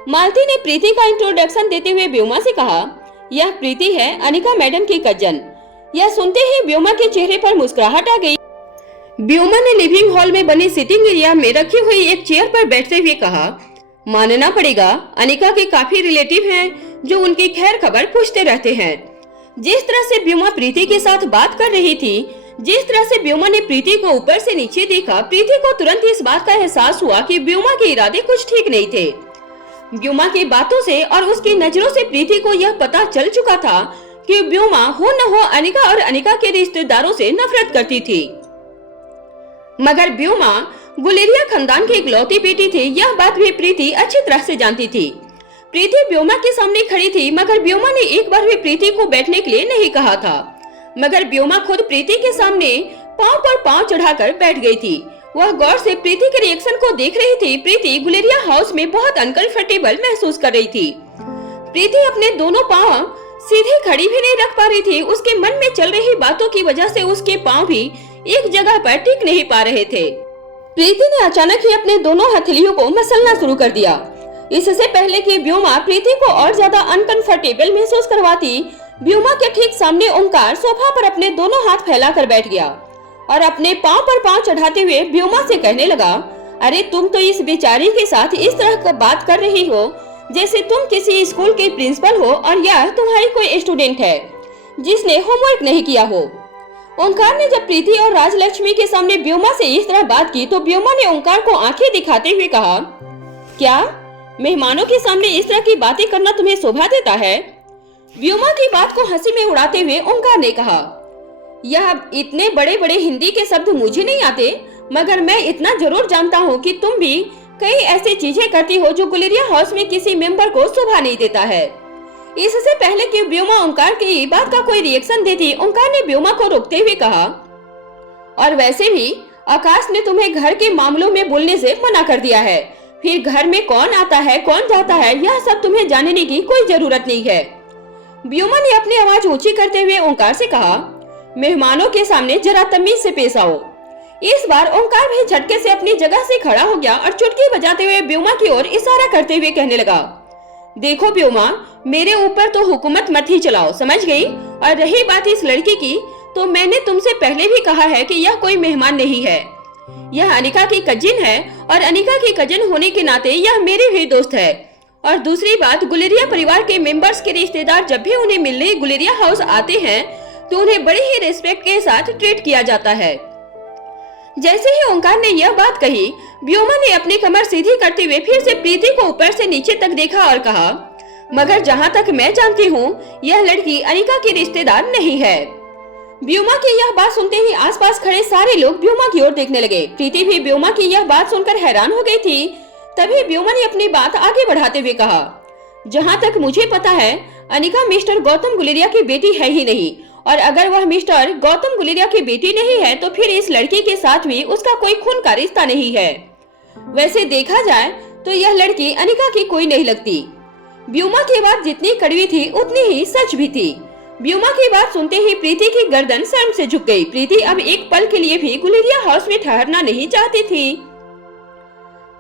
मालती ने प्रीति का इंट्रोडक्शन देते हुए व्योमा से कहा, यह प्रीति है, अनिका मैडम की कजन। यह सुनते ही व्योमा के चेहरे पर मुस्कुराहट आ गई। व्योमा ने लिविंग हॉल में बनी सिटिंग एरिया में रखी हुई एक चेयर पर बैठते हुए कहा, मानना पड़ेगा अनिका के काफी रिलेटिव हैं जो उनकी खैर खबर पूछते रहते हैं। जिस तरह से व्योमा प्रीति के साथ बात कर रही थी, जिस तरह से व्योमा ने प्रीति को ऊपर से नीचे देखा, प्रीति को तुरंत इस बात का एहसास हुआ कि व्योमा के इरादे कुछ ठीक नहीं थे। व्योमा की बातों से और उसकी नजरों से प्रीति को यह पता चल चुका था कि व्योमा हो न हो अनिका और अनिका के रिश्तेदारों से नफरत करती थी। मगर व्योमा गुलेरिया खानदान की इकलौती बेटी थी, यह बात भी प्रीति अच्छी तरह से जानती थी। प्रीति व्योमा के सामने खड़ी थी, मगर व्योमा ने एक बार भी प्रीति को बैठने के लिए नहीं कहा था। मगर व्योमा खुद प्रीति के सामने पांव पर पांव चढ़ाकर बैठ गई थी। वह गौर से प्रीति के रिएक्शन को देख रही थी। प्रीति गुलेरिया हाउस में बहुत अनकंफर्टेबल महसूस कर रही थी। प्रीति अपने दोनों पांव सीधे खड़ी भी नहीं रख पा रही थी। उसके मन में चल रही बातों की वजह से उसके पांव भी एक जगह पर टिक नहीं पा रहे थे। प्रीति ने अचानक ही अपने दोनों हथेलियों को मसलना शुरू कर दिया। इससे पहले कि व्योमा प्रीति को और ज्यादा अनकंफर्टेबल महसूस करवाती, व्योमा के ठीक सामने ओंकार सोफा पर अपने दोनों हाथ फैलाकर बैठ गया और अपने पांव पर पांव चढ़ाते हुए व्योमा से कहने लगा, अरे तुम तो इस बेचारी के साथ इस तरह का बात कर रही हो जैसे तुम किसी स्कूल के प्रिंसिपल हो और यह तुम्हारी कोई स्टूडेंट है जिसने होमवर्क नहीं किया हो। ओंकार ने जब प्रीति और राजलक्ष्मी के सामने व्योमा से इस तरह बात की तो व्योमा ने ओंकार को आंखें दिखाते हुए कहा, क्या मेहमानों के सामने इस तरह की बातें करना तुम्हें शोभा देता है? व्योमा की बात को हंसी में उड़ाते हुए ओंकार ने कहा, यह इतने बड़े बड़े हिंदी के शब्द मुझे नहीं आते, मगर मैं इतना जरूर जानता हूँ कि तुम भी कई ऐसी चीजें करती हो जो गुलेरिया हाउस में किसी मेंबर को शोभा नहीं देता है। इससे पहले कि व्योमा ओंकार की बात का कोई रिएक्शन देती, ओंकार ने व्योमा को रोकते हुए कहा, और वैसे भी आकाश ने तुम्हें घर के मामलों में बोलने से मना कर दिया है। फिर घर में कौन आता है कौन जाता है यह सब तुम्हें जानने की कोई जरूरत नहीं है। व्योमा ने अपनी आवाज ऊंची करते हुए ओंकार से कहा, मेहमानों के सामने जरा तमीज से पेश आओ। इस बार ओंकार भी झटके से अपनी जगह से खड़ा हो गया और चुटकी बजाते हुए व्योमा की ओर इशारा करते हुए कहने लगा, देखो व्योमा, मेरे ऊपर तो हुकूमत मत ही चलाओ, समझ गई? और रही बात इस लड़की की, तो मैंने तुमसे पहले भी कहा है कि यह कोई मेहमान नहीं है, यह अनिका की कजिन है और अनिका की कजिन होने के नाते यह मेरी भी दोस्त है। और दूसरी बात, गुलेरिया परिवार के मेंबर्स के रिश्तेदार जब भी उन्हें मिलने गुलेरिया हाउस आते हैं तो उन्हें बड़े ही रिस्पेक्ट के साथ ट्रीट किया जाता है। जैसे ही ओंकार ने यह बात कही, व्योमा ने अपनी कमर सीधी करते हुए फिर से प्रीति को ऊपर से नीचे तक देखा और कहा, मगर जहाँ तक मैं जानती हूँ यह लड़की अनिका की रिश्तेदार नहीं है। व्योमा की यह बात सुनते ही आसपास खड़े सारे लोग व्योमा की ओर देखने लगे। प्रीति भी व्योमा की यह बात सुनकर हैरान हो गई थी। तभी व्योमा ने अपनी बात आगे बढ़ाते हुए कहा, जहाँ तक मुझे पता है अनिका मिस्टर गौतम गुलेरिया की बेटी है ही नहीं, और अगर वह मिस्टर गौतम गुलेरिया की बेटी नहीं है तो फिर इस लड़की के साथ भी उसका कोई खून का रिश्ता नहीं है। वैसे देखा जाए तो यह लड़की अनिका की कोई नहीं लगती। व्योमा की बात जितनी कड़वी थी उतनी ही सच भी थी। व्योमा की बात सुनते ही प्रीति की गर्दन शर्म से झुक गई। प्रीति अब एक पल के लिए भी गुलेरिया हाउस में ठहरना नहीं चाहती थी।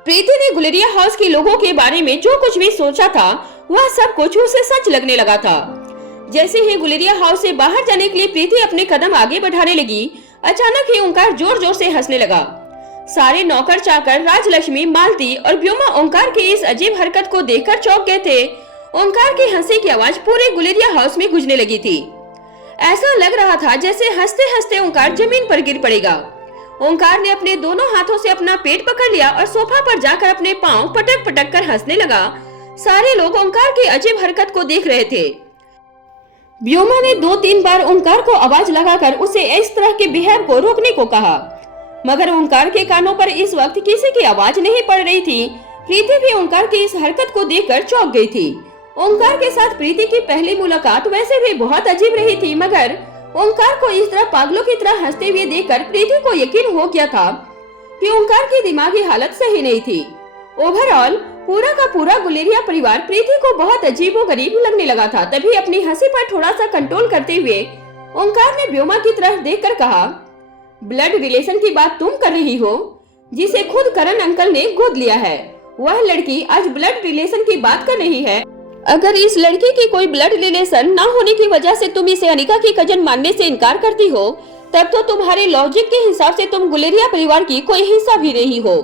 प्रीति ने गुलेरिया हाउस के लोगों के बारे में जो कुछ भी सोचा था वह सब कुछ उसे सच लगने लगा था। जैसे ही गुलेरिया हाउस से बाहर जाने के लिए प्रीति अपने कदम आगे बढ़ाने लगी, अचानक ही ओंकार जोर जोर से हंसने लगा। सारे नौकर चाकर, राजलक्ष्मी, मालती और व्योमा ओंकार की इस अजीब हरकत को देखकर चौंक गए थे। ओंकार की हंसी की आवाज पूरे गुलेरिया हाउस में गूंजने लगी थी। ऐसा लग रहा था जैसे हंसते हंसते ओंकार जमीन पर गिर पड़ेगा। ओंकार ने अपने दोनों हाथों से अपना पेट पकड़ लिया और सोफा पर जाकर अपने पांव पटक पटक कर हंसने लगा। सारे लोग ओंकार की अजीब हरकत को देख रहे थे। व्योमा ने 2-3 बार ओंकार को आवाज लगाकर उसे इस तरह के बिहेव को रोकने को कहा, मगर ओंकार के कानों पर इस वक्त किसी की आवाज नहीं पड़ रही थी। प्रीति भी ओंकार की इस हरकत को देखकर चौंक गई थी। ओंकार के साथ प्रीति की पहली मुलाकात वैसे भी बहुत अजीब रही थी, मगर ओंकार को इस तरह पागलों की तरह हंसते हुए देखकर प्रीति को यकीन हो गया था कि ओंकार की दिमागी हालत सही नहीं थी। ओवरऑल पूरा का पूरा गुलेरिया परिवार प्रीति को बहुत अजीबोगरीब लगने लगा था। तभी अपनी हंसी पर थोड़ा सा कंट्रोल करते हुए ओंकार ने व्योमा की तरफ देखकर कहा, ब्लड रिलेशन की बात तुम कर रही हो, जिसे खुद करण अंकल ने गोद लिया है। वह लड़की आज ब्लड रिलेशन की बात कर रही है। अगर इस लड़की की कोई ब्लड रिलेशन ना होने की वजह से तुम इसे अनिका की कजन मानने से इनकार करती हो, तब तो तुम्हारे लॉजिक के हिसाब से तुम गुलेरिया परिवार की कोई हिस्सा भी नहीं हो,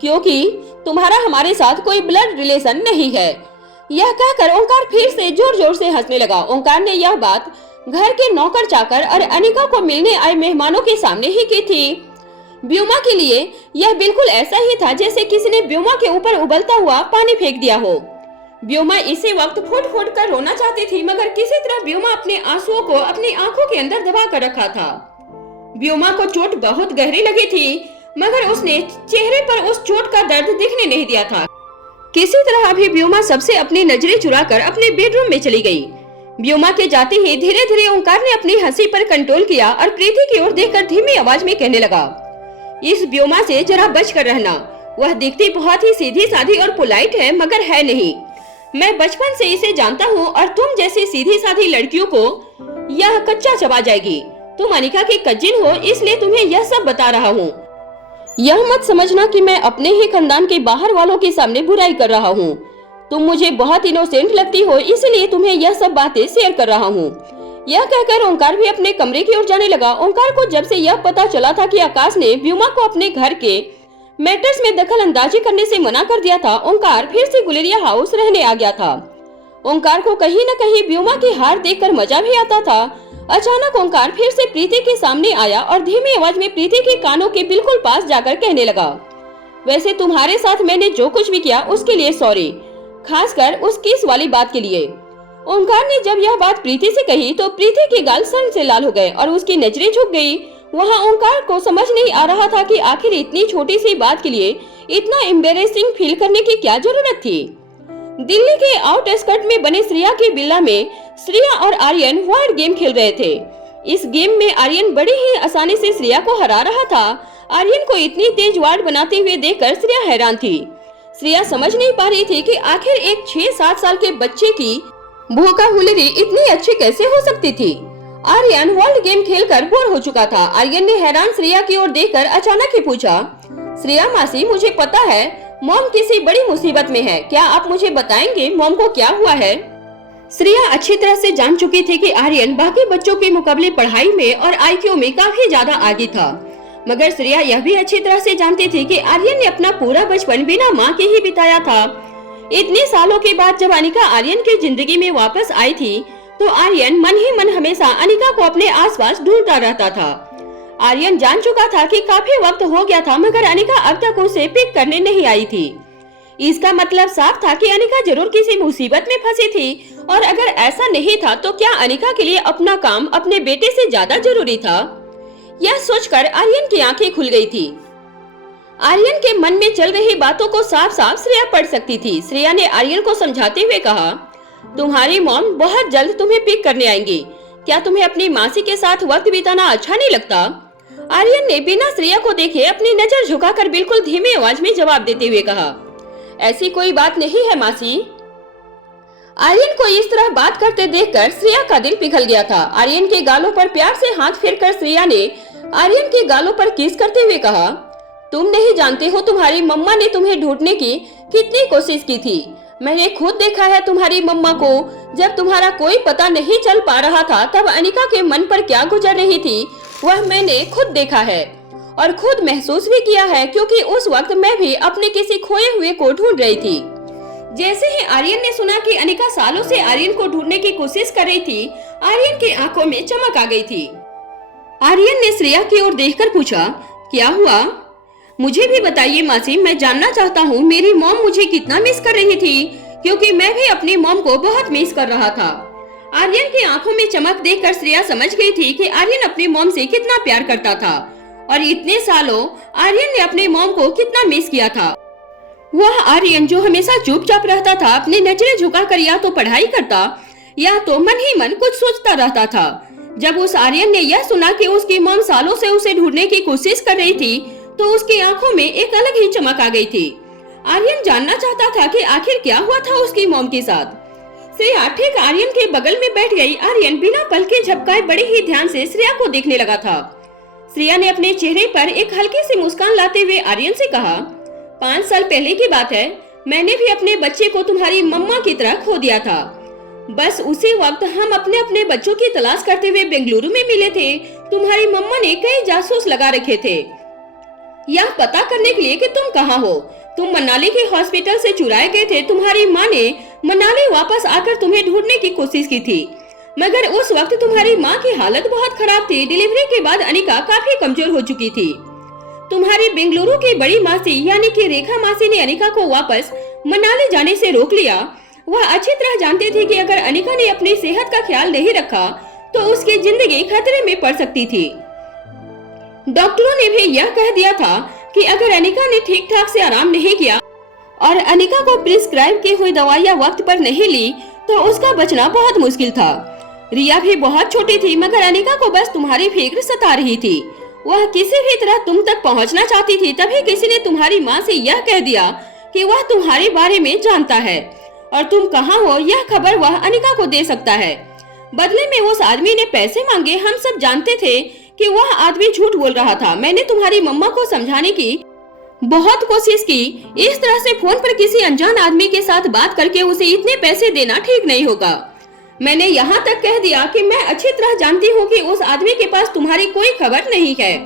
क्योंकि तुम्हारा हमारे साथ कोई ब्लड रिलेशन नहीं है। यह कहकर ओंकार फिर से जोर जोर से हंसने लगा। ओंकार ने यह बात घर के नौकर चाकर और अनिका को मिलने आए मेहमानों के सामने ही की थी। व्योमा के लिए यह बिल्कुल ऐसा ही था जैसे किसी ने व्योमा के ऊपर उबलता हुआ पानी फेंक दिया हो। व्योमा इसी वक्त फुट फुट कर रोना चाहती थी, मगर किसी तरह व्योमा अपने आंसुओं को अपनी आंखों के अंदर दबा कर रखा था। व्योमा को चोट बहुत गहरी लगी थी। मगर उसने चेहरे पर उस चोट का दर्द दिखने नहीं दिया था। किसी तरह अभी व्योमा सबसे अपनी नजरें चुराकर अपने बेडरूम में चली गई। व्योमा के जाते ही धीरे धीरे ओंकार ने अपनी हंसी पर कंट्रोल किया और प्रीति की ओर देखकर धीमी आवाज में कहने लगा, इस व्योमा से जरा बचकर रहना। वह दिखती बहुत ही सीधी साधी और पोलाइट है, मगर है नहीं। मैं बचपन से इसे जानता हूँ और तुम जैसी सीधी साधी लड़कियों को यह कच्चा चबा जाएगी। तुम अनिका की कजिन हो, इसलिए तुम्हें यह सब बता रहा हूँ। यह मत समझना कि मैं अपने ही खानदान के बाहर वालों के सामने बुराई कर रहा हूँ। तुम मुझे बहुत इनोसेंट लगती हो, इसलिए तुम्हें यह सब बातें शेयर कर रहा हूँ। यह कहकर ओंकार भी अपने कमरे की ओर जाने लगा। ओंकार को जब से यह पता चला था कि आकाश ने व्योमा को अपने घर के मैटर्स में दखल अंदाजी करने से मना कर दिया था, ओंकार फिर से गुलेरिया हाउस रहने आ गया था। ओंकार को कहीं न कहीं व्योमा की हार देखकर मजा भी आता था। अचानक ओंकार फिर से प्रीति के सामने आया और धीमी आवाज में प्रीति के कानों के बिल्कुल पास जाकर कहने लगा, वैसे तुम्हारे साथ मैंने जो कुछ भी किया उसके लिए सॉरी, खासकर उस किस वाली बात के लिए। ओंकार ने जब यह बात प्रीति से कही तो प्रीति के गाल शर्म से लाल हो गए और उसकी नजरें झुक गई। वहाँ ओंकार को समझ नहीं आ रहा था कि आखिर इतनी छोटी सी बात के लिए इतना एम्बेरेसिंग फील करने की क्या जरूरत थी। दिल्ली के आउटस्कर्ट में बने श्रेया की विला में श्रेया और आर्यन वार्ड गेम खेल रहे थे। इस गेम में आर्यन बड़ी ही आसानी से श्रेया को हरा रहा था। आर्यन को इतनी तेज वार्ड बनाते हुए देखकर श्रेया हैरान थी। श्रेया समझ नहीं पा रही थी कि आखिर एक 6-7 साल के बच्चे की वोकाबुलरी इतनी अच्छी कैसे हो सकती थी। आर्यन वर्ल्ड गेम खेलकर बोर हो चुका था। आर्यन ने हैरान श्रेया की ओर देखकर अचानक ही पूछा, श्रेया मासी, मुझे पता है मॉम किसी बड़ी मुसीबत में है, क्या आप मुझे बताएंगे मॉम को क्या हुआ है? श्रेया अच्छी तरह से जान चुकी थी कि आर्यन बाकी बच्चों के मुकाबले पढ़ाई में और आईक्यू में काफी ज्यादा आगे था, मगर श्रेया यह भी अच्छी तरह से जानती थी कि आर्यन ने अपना पूरा बचपन बिना माँ के ही बिताया था। इतने सालों के बाद जब अनिका आर्यन की जिंदगी में वापस आई थी तो आर्यन मन ही मन हमेशा अनिका को अपने आसपास ढूंढता रहता था। आर्यन जान चुका था कि काफी वक्त हो गया था, मगर अनिका अब तक उसे पिक करने नहीं आई थी। इसका मतलब साफ था कि अनिका जरूर किसी मुसीबत में फंसी थी, और अगर ऐसा नहीं था तो क्या अनिका के लिए अपना काम अपने बेटे से ज्यादा जरूरी था? यह सोचकर आर्यन की आंखें खुल गई थी। आर्यन के मन में चल रही बातों को साफ साफ श्रेया पढ़ सकती थी। श्रेया ने आर्यन को समझाते हुए कहा, तुम्हारी मॉम बहुत जल्द तुम्हें पिक करने आएंगी। क्या तुम्हें अपनी मासी के साथ वक्त बिताना अच्छा नहीं लगता? आर्यन ने बिना श्रेया को देखे अपनी नजर झुकाकर बिल्कुल धीमी आवाज में जवाब देते हुए कहा, ऐसी कोई बात नहीं है मासी। आर्यन को इस तरह बात करते देखकर श्रेया का दिल पिघल गया था। आर्यन के गालों पर प्यार से हाथ फेरकर श्रेया ने आर्यन के गालों पर किस करते हुए कहा, तुम नहीं जानते हो तुम्हारी मम्मा ने तुम्हें ढूंढने की कितनी कोशिश की थी। मैंने खुद देखा है तुम्हारी मम्मा को जब तुम्हारा कोई पता नहीं चल पा रहा था तब अनिका के मन पर क्या गुजर रही थी, वह मैंने खुद देखा है और खुद महसूस भी किया है, क्योंकि उस वक्त मैं भी अपने किसी खोए हुए को ढूंढ रही थी। जैसे ही आर्यन ने सुना कि अनिका सालों से आर्यन को ढूंढने की कोशिश कर रही थी, आर्यन की आंखों में चमक आ गई थी। आर्यन ने श्रेया की ओर देखकर पूछा, क्या हुआ? मुझे भी बताइए मासी, मैं जानना चाहता हूँ मेरी मॉम मुझे कितना मिस कर रही थी, क्योंकि मैं भी अपनी मॉम को बहुत मिस कर रहा था। आर्यन की आंखों में चमक देखकर श्रेया समझ गई थी कि आर्यन अपनी मॉम से कितना प्यार करता था और इतने सालों आर्यन ने अपनी मॉम को कितना मिस किया था। वह आर्यन जो हमेशा चुपचाप रहता था, अपनी नजरें झुकाकर या तो पढ़ाई करता या तो मन ही मन कुछ सोचता रहता था। जब उस आर्यन ने यह सुना कि उसकी मॉम सालों से उसे ढूंढने की कोशिश कर रही थी तो उसकी आंखों में एक अलग ही चमक आ गई थी। आर्यन जानना चाहता था कि आखिर क्या हुआ था उसकी मॉम के साथ। श्रेया ठीक आर्यन के बगल में बैठ गई। आर्यन बिना पलके झपकाए बड़े ही ध्यान से श्रेया को देखने लगा था। श्रेया ने अपने चेहरे पर एक हल्की सी मुस्कान लाते हुए आर्यन से कहा, 5 साल पहले की बात है, मैंने भी अपने बच्चे को तुम्हारी मम्मा की तरह खो दिया था। बस उसी वक्त हम अपने अपने बच्चों की तलाश करते हुए बेंगलुरु में मिले थे। तुम्हारी मम्मा ने कई जासूस लगा रखे थे यह पता करने के लिए कि तुम कहाँ हो। तुम मनाली के हॉस्पिटल से चुराए गए थे। तुम्हारी माँ ने मनाली वापस आकर तुम्हें ढूंढने की कोशिश की थी, मगर उस वक्त तुम्हारी माँ की हालत बहुत खराब थी। डिलीवरी के बाद अनिका काफी कमजोर हो चुकी थी। तुम्हारी बेंगलुरु की बड़ी मासी यानी कि रेखा मासी ने अनिका को वापस मनाली जाने से रोक लिया। वह अच्छी तरह जानती थी कि अगर अनिका ने अपनी सेहत का ख्याल नहीं रखा तो उसकी जिंदगी खतरे में पड़ सकती थी। डॉक्टरों ने भी यह कह दिया था कि अगर अनिका ने ठीक ठाक से आराम नहीं किया और अनिका को प्रिस्क्राइब की हुई दवाइयाँ वक्त पर नहीं ली तो उसका बचना बहुत मुश्किल था। रिया भी बहुत छोटी थी, मगर अनिका को बस तुम्हारी फिक्र सता रही थी। वह किसी भी तरह तुम तक पहुंचना चाहती थी। तभी किसी ने तुम्हारी माँ से यह कह दिया कि वह तुम्हारे बारे में जानता है और तुम कहाँ हो यह खबर वह अनिका को दे सकता है। बदले में उस आदमी ने पैसे मांगे। हम सब जानते थे कि वह आदमी झूठ बोल रहा था। मैंने तुम्हारी मम्मा को समझाने की बहुत कोशिश की। इस तरह से फोन पर किसी अनजान आदमी के साथ बात करके उसे इतने पैसे देना ठीक नहीं होगा। मैंने यहाँ तक कह दिया कि मैं अच्छी तरह जानती हूँ कि उस आदमी के पास तुम्हारी कोई खबर नहीं है,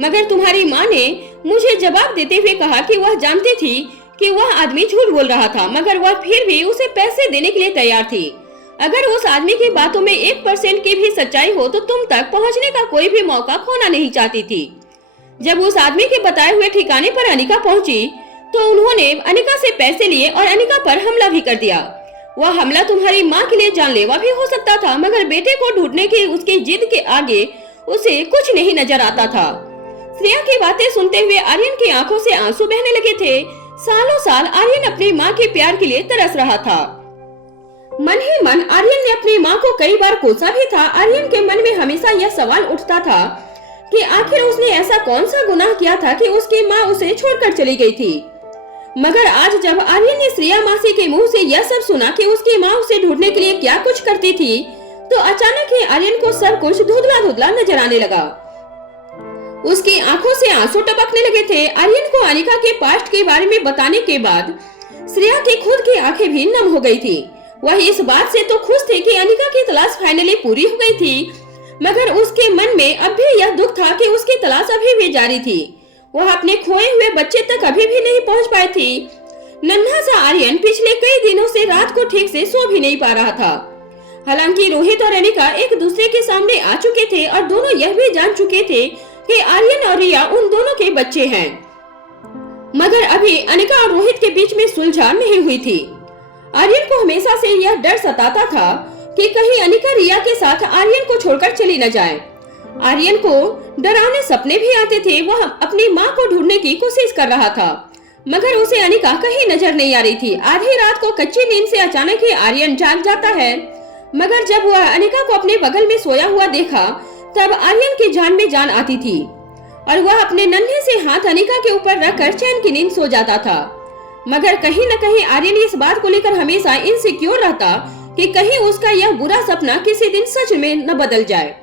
मगर तुम्हारी माँ ने मुझे जवाब देते हुए कहा कि वह जानती थी कि वह आदमी झूठ बोल रहा था, मगर वह फिर भी उसे पैसे देने के लिए तैयार थी। अगर उस आदमी की बातों में 1% की भी सच्चाई हो तो तुम तक पहुँचने का कोई भी मौका खोना नहीं चाहती थी। जब उस आदमी के बताए हुए ठिकाने पर अनिका पहुंची तो उन्होंने अनिका से पैसे लिए और अनिका पर हमला भी कर दिया। वह हमला तुम्हारी माँ के लिए जानलेवा भी हो सकता था, मगर बेटे को ढूंढने की उसकी जिद के आगे उसे कुछ नहीं नजर आता था। श्रेया की बातें सुनते हुए आर्यन की आंखों से आंसू बहने लगे थे। सालों साल आर्यन अपनी माँ के प्यार के लिए तरस रहा था। मन ही मन आर्यन ने अपनी माँ को कई बार कोसा भी था। आर्यन के मन में हमेशा यह सवाल उठता था कि आखिर उसने ऐसा कौन सा गुनाह किया था कि उसकी माँ उसे छोड़कर चली गई थी। मगर आज जब आर्यन ने श्रेया मासी के मुंह से यह सब सुना कि उसकी माँ उसे ढूंढने के लिए क्या कुछ करती थी, तो अचानक ही आर्यन को सब कुछ धुंधला धुंधला नजर आने लगा। उसकी आंखों से आंसू टपकने लगे थे। आर्यन को अनिका के पास्ट के बारे में बताने के बाद श्रेया की खुद की आंखें भी नम हो गई थी। वह इस बात से तो खुश थे कि अनिका की तलाश फाइनली पूरी हो गई थी, मगर उसके मन में अब भी यह दुख था कि उसकी तलाश अभी भी जारी थी। वह अपने खोए हुए बच्चे तक अभी भी नहीं पहुंच पाई थी। नन्हा सा आर्यन पिछले कई दिनों से रात को ठीक से सो भी नहीं पा रहा था। हालांकि रोहित और अनिका एक दूसरे के सामने आ चुके थे और दोनों यह भी जान चुके थे कि आर्यन और रिया उन दोनों के बच्चे हैं, मगर अभी अनिका और रोहित के बीच में सुलझान नहीं हुई थी। आर्यन को हमेशा से यह डर सताता था कि कहीं अनिका रिया के साथ आर्यन को छोड़कर चली न जाए। आर्यन को डरावने सपने भी आते थे। वह अपनी माँ को ढूंढने की कोशिश कर रहा था, मगर उसे अनिका कहीं नजर नहीं आ रही थी। आधी रात को कच्ची नींद से अचानक ही आर्यन जाग जाता है, मगर जब वह अनिका को अपने बगल में सोया हुआ देखा तब आर्यन की जान में जान आती थी और वह अपने नन्हे से हाथ अनिका के ऊपर रखकर चैन की नींद सो जाता था। मगर कहीं न कहीं आर्यन इस बात को लेकर हमेशा इनसिक्योर रहता कि कहीं उसका यह बुरा सपना किसी दिन सच में न बदल जाए।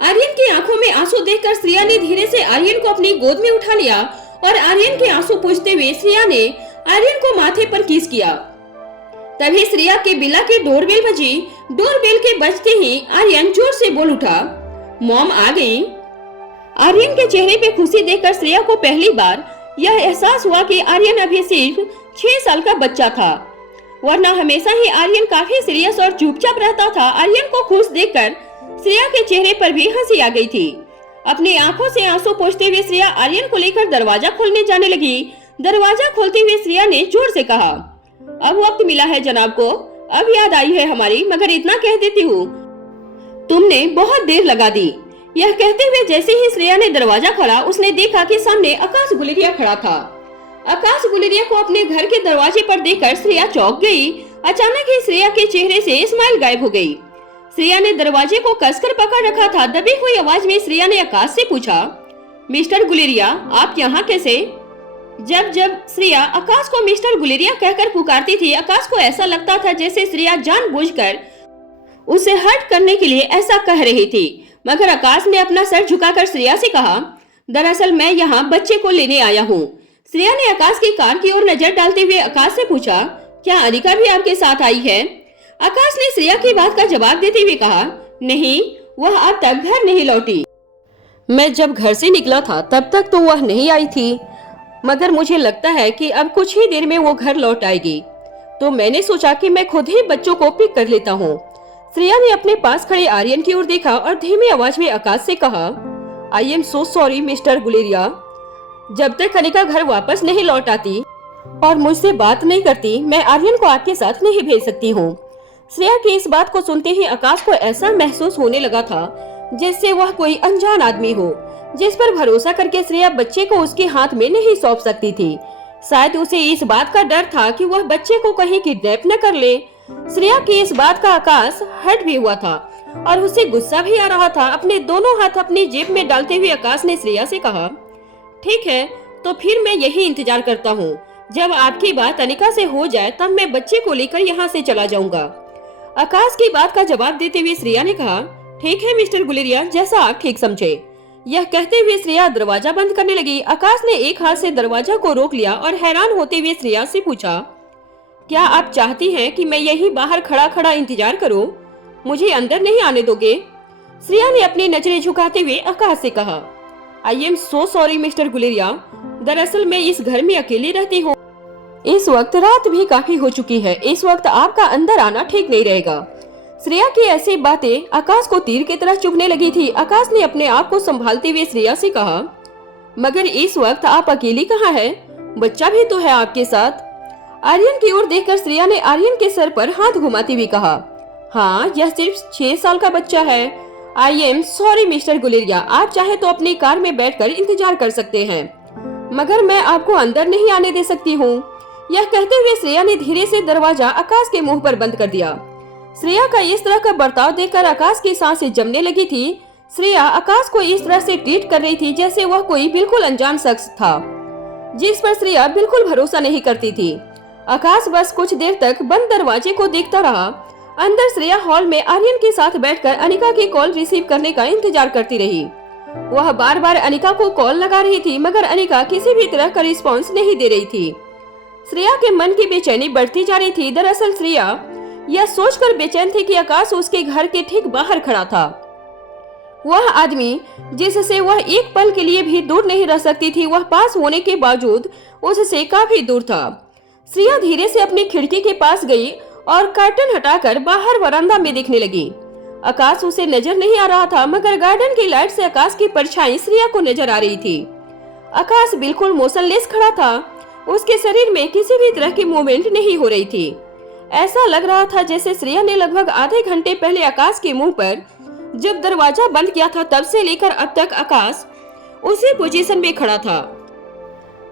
आर्यन की आंखों में आंसू देखकर श्रेया ने धीरे से आर्यन को अपनी गोद में उठा लिया और आर्यन के आंसू पोंछते हुए श्रेया ने आर्यन को माथे पर किस किया। तभी श्रेया के बिला की डोरबेल बजी। डोरबेल के बजते ही आर्यन जोर से बोल उठा, मॉम आ गई। आर्यन के चेहरे पे खुशी देखकर श्रेया को पहली बार यह एहसास हुआ कि आर्यन अभी सिर्फ 6 साल का बच्चा था, वरना हमेशा ही आर्यन काफी सीरियस और चुपचाप रहता था। आर्यन को खुश देखकर श्रेया के चेहरे पर भी हंसी आ गई थी। अपनी आंखों से आंसू पोंछते हुए श्रेया आर्यन को लेकर दरवाजा खोलने जाने लगी। दरवाजा खोलते हुए श्रेया ने जोर से कहा, अब वक्त मिला है जनाब को, अब याद आई है हमारी, मगर इतना कह देती हूँ तुमने बहुत देर लगा दी। यह कहते हुए जैसे ही श्रेया ने दरवाजा खोला उसने देखा कि सामने आकाश गुलेरिया खड़ा था। आकाश गुलेरिया को अपने घर के दरवाजे पर देखकर श्रेया चौंक गई। अचानक ही श्रेया के चेहरे से स्माइल गायब हो गई। श्रेया ने दरवाजे को कसकर पकड़ रखा था। दबी हुई आवाज में श्रेया ने आकाश से पूछा, मिस्टर गुलेरिया आप यहाँ कैसे? जब जब श्रेया आकाश को मिस्टर गुलेरिया कहकर पुकारती थी, आकाश को ऐसा लगता था जैसे श्रेया जानबूझकर उसे हर्ट करने के लिए ऐसा कह रही थी। मगर आकाश ने अपना सर झुकाकर श्रेया से कहा, दरअसल मैं यहाँ बच्चे को लेने आया हूँ। श्रेया ने आकाश की कार की ओर नजर डालते हुए आकाश से पूछा, क्या अनिका भी आपके साथ आई है? आकाश ने श्रेया की बात का जवाब देते हुए कहा, नहीं, वह अब तक घर नहीं लौटी। मैं जब घर से निकला था तब तक तो वह नहीं आई थी, मगर मुझे लगता है कि अब कुछ ही देर में वो घर लौट आएगी, तो मैंने सोचा कि मैं खुद ही बच्चों को पिक कर लेता हूँ। श्रेया ने अपने पास खड़े आर्यन की ओर देखा और धीमी आवाज में आकाश से कहा, I am so sorry mister Guleria, जब तक अनिका घर वापस नहीं लौट आती और मुझसे बात नहीं करती मैं आर्यन को आपके साथ नहीं भेज सकती हूँ। श्रेया की इस बात को सुनते ही आकाश को ऐसा महसूस होने लगा था जैसे वह कोई अनजान आदमी हो, जिस पर भरोसा करके श्रेया बच्चे को उसके हाथ में नहीं सौंप सकती थी। शायद उसे इस बात का डर था कि वह बच्चे को कहीं किडनैप न कर ले। श्रेया की इस बात का आकाश हर्ट भी हुआ था और उसे गुस्सा भी आ रहा था। अपने दोनों हाथ अपनी जेब में डालते हुए आकाश ने श्रेया से कहा, ठीक है, तो फिर मैं यही इंतजार करता हूँ। जब आपकी बात अनिका से हो जाए तब मैं बच्चे को लेकर यहाँ से चला जाऊंगा। आकाश की बात का जवाब देते हुए श्रेया ने कहा, ठीक है मिस्टर गुलेरिया, जैसा आप ठीक समझे। यह कहते हुए श्रेया दरवाजा बंद करने लगी। आकाश ने एक हाथ से दरवाजा को रोक लिया और हैरान होते हुए श्रेया से पूछा, क्या आप चाहती हैं कि मैं यही बाहर खड़ा खड़ा इंतजार करूं? मुझे अंदर नहीं आने दोगे? श्रेया ने अपनी नजरें झुकाते हुए आकाश से कहा, I am so sorry mister Guleria, दरअसल मैं इस घर में अकेली रहती हूँ। इस वक्त रात भी काफी हो चुकी है, इस वक्त आपका अंदर आना ठीक नहीं रहेगा। श्रेया की ऐसी बातें आकाश को तीर की तरह चुभने लगी थी। आकाश ने अपने आप को संभालते हुए श्रेया से कहा, मगर इस वक्त आप अकेली कहाँ है? बच्चा भी तो है आपके साथ। आर्यन की ओर देखकर श्रेया ने आर्यन के सर पर हाथ घुमाते हुए कहा, हाँ, यह सिर्फ 6 साल का बच्चा है। I am sorry mister Guleria, आप चाहे तो अपनी कार में बैठकर इंतजार कर सकते हैं, मगर मैं आपको अंदर नहीं आने दे सकती हूँ। यह कहते हुए श्रेया ने धीरे से दरवाजा आकाश के मुंह पर बंद कर दिया। श्रेया का इस तरह का बर्ताव देखकर आकाश की सांसें जमने लगी थी। श्रेया आकाश को इस तरह से ट्रीट कर रही थी जैसे वह कोई बिल्कुल अनजान शख्स था, जिस पर श्रेया बिल्कुल भरोसा नहीं करती थी। आकाश बस कुछ देर तक बंद दरवाजे को देखता रहा। अंदर श्रेया हॉल में आर्यन के साथ बैठकर अनिका की कॉल रिसीव करने का इंतजार करती रही। वह बार बार अनिका को कॉल लगा रही थी, मगर अनिका किसी भी तरह का रिस्पॉन्स नहीं दे रही थी। श्रेया के मन की बेचैनी बढ़ती जा रही थी। दरअसल श्रेया यह सोचकर बेचैन थी कि आकाश उसके घर के ठीक बाहर खड़ा था। वह आदमी जिससे वह एक पल के लिए भी दूर नहीं रह सकती थी, वह पास होने के बावजूद उससे काफी दूर था। श्रेया धीरे से अपनी खिड़की के पास गई और कर्टन हटाकर बाहर वरांदा में देखने लगी। आकाश उसे नजर नहीं आ रहा था, मगर गार्डन की लाइट से आकाश की परछाई श्रेया को नजर आ रही थी। आकाश बिल्कुल मोशनलेस खड़ा था, उसके शरीर में किसी भी तरह की मूवमेंट नहीं हो रही थी। ऐसा लग रहा था जैसे श्रेया ने लगभग आधे घंटे पहले आकाश के मुंह पर जब दरवाजा बंद किया था तब से लेकर अब तक आकाश उसी पोजीशन में खड़ा था।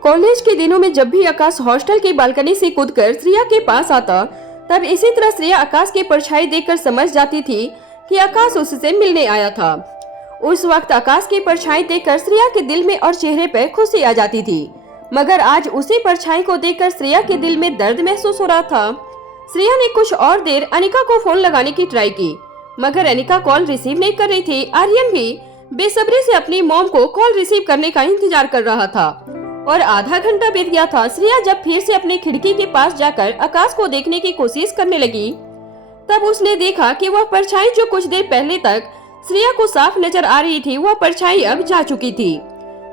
कॉलेज के दिनों में जब भी आकाश हॉस्टल की बालकनी से कूदकर श्रेया के पास आता, तब इसी तरह श्रेया आकाश की परछाई देखकर समझ जाती थी कि आकाश उससे मिलने आया था। उस वक्त आकाश की परछाई देखकर श्रेया के दिल में और चेहरे पर खुशी आ जाती थी, मगर आज उसी परछाई को देखकर श्रेया के दिल में दर्द महसूस हो रहा था। श्रेया ने कुछ और देर अनिका को फोन लगाने की ट्राई की, मगर अनिका कॉल रिसीव नहीं कर रही थी। आर्यन भी बेसब्री से अपनी मॉम को कॉल रिसीव करने का इंतजार कर रहा था और आधा घंटा बीत गया था। श्रेया जब फिर से अपनी खिड़की के पास जाकर आकाश को देखने की कोशिश करने लगी, तब उसने देखा कि वह परछाई जो कुछ देर पहले तक श्रेया को साफ नजर आ रही थी, वह परछाई अब जा चुकी थी।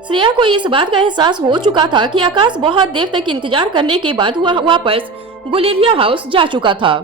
श्रेया को इस बात का एहसास हो चुका था कि आकाश बहुत देर तक इंतजार करने के बाद वह वापस गुलेरिया हाउस जा चुका था।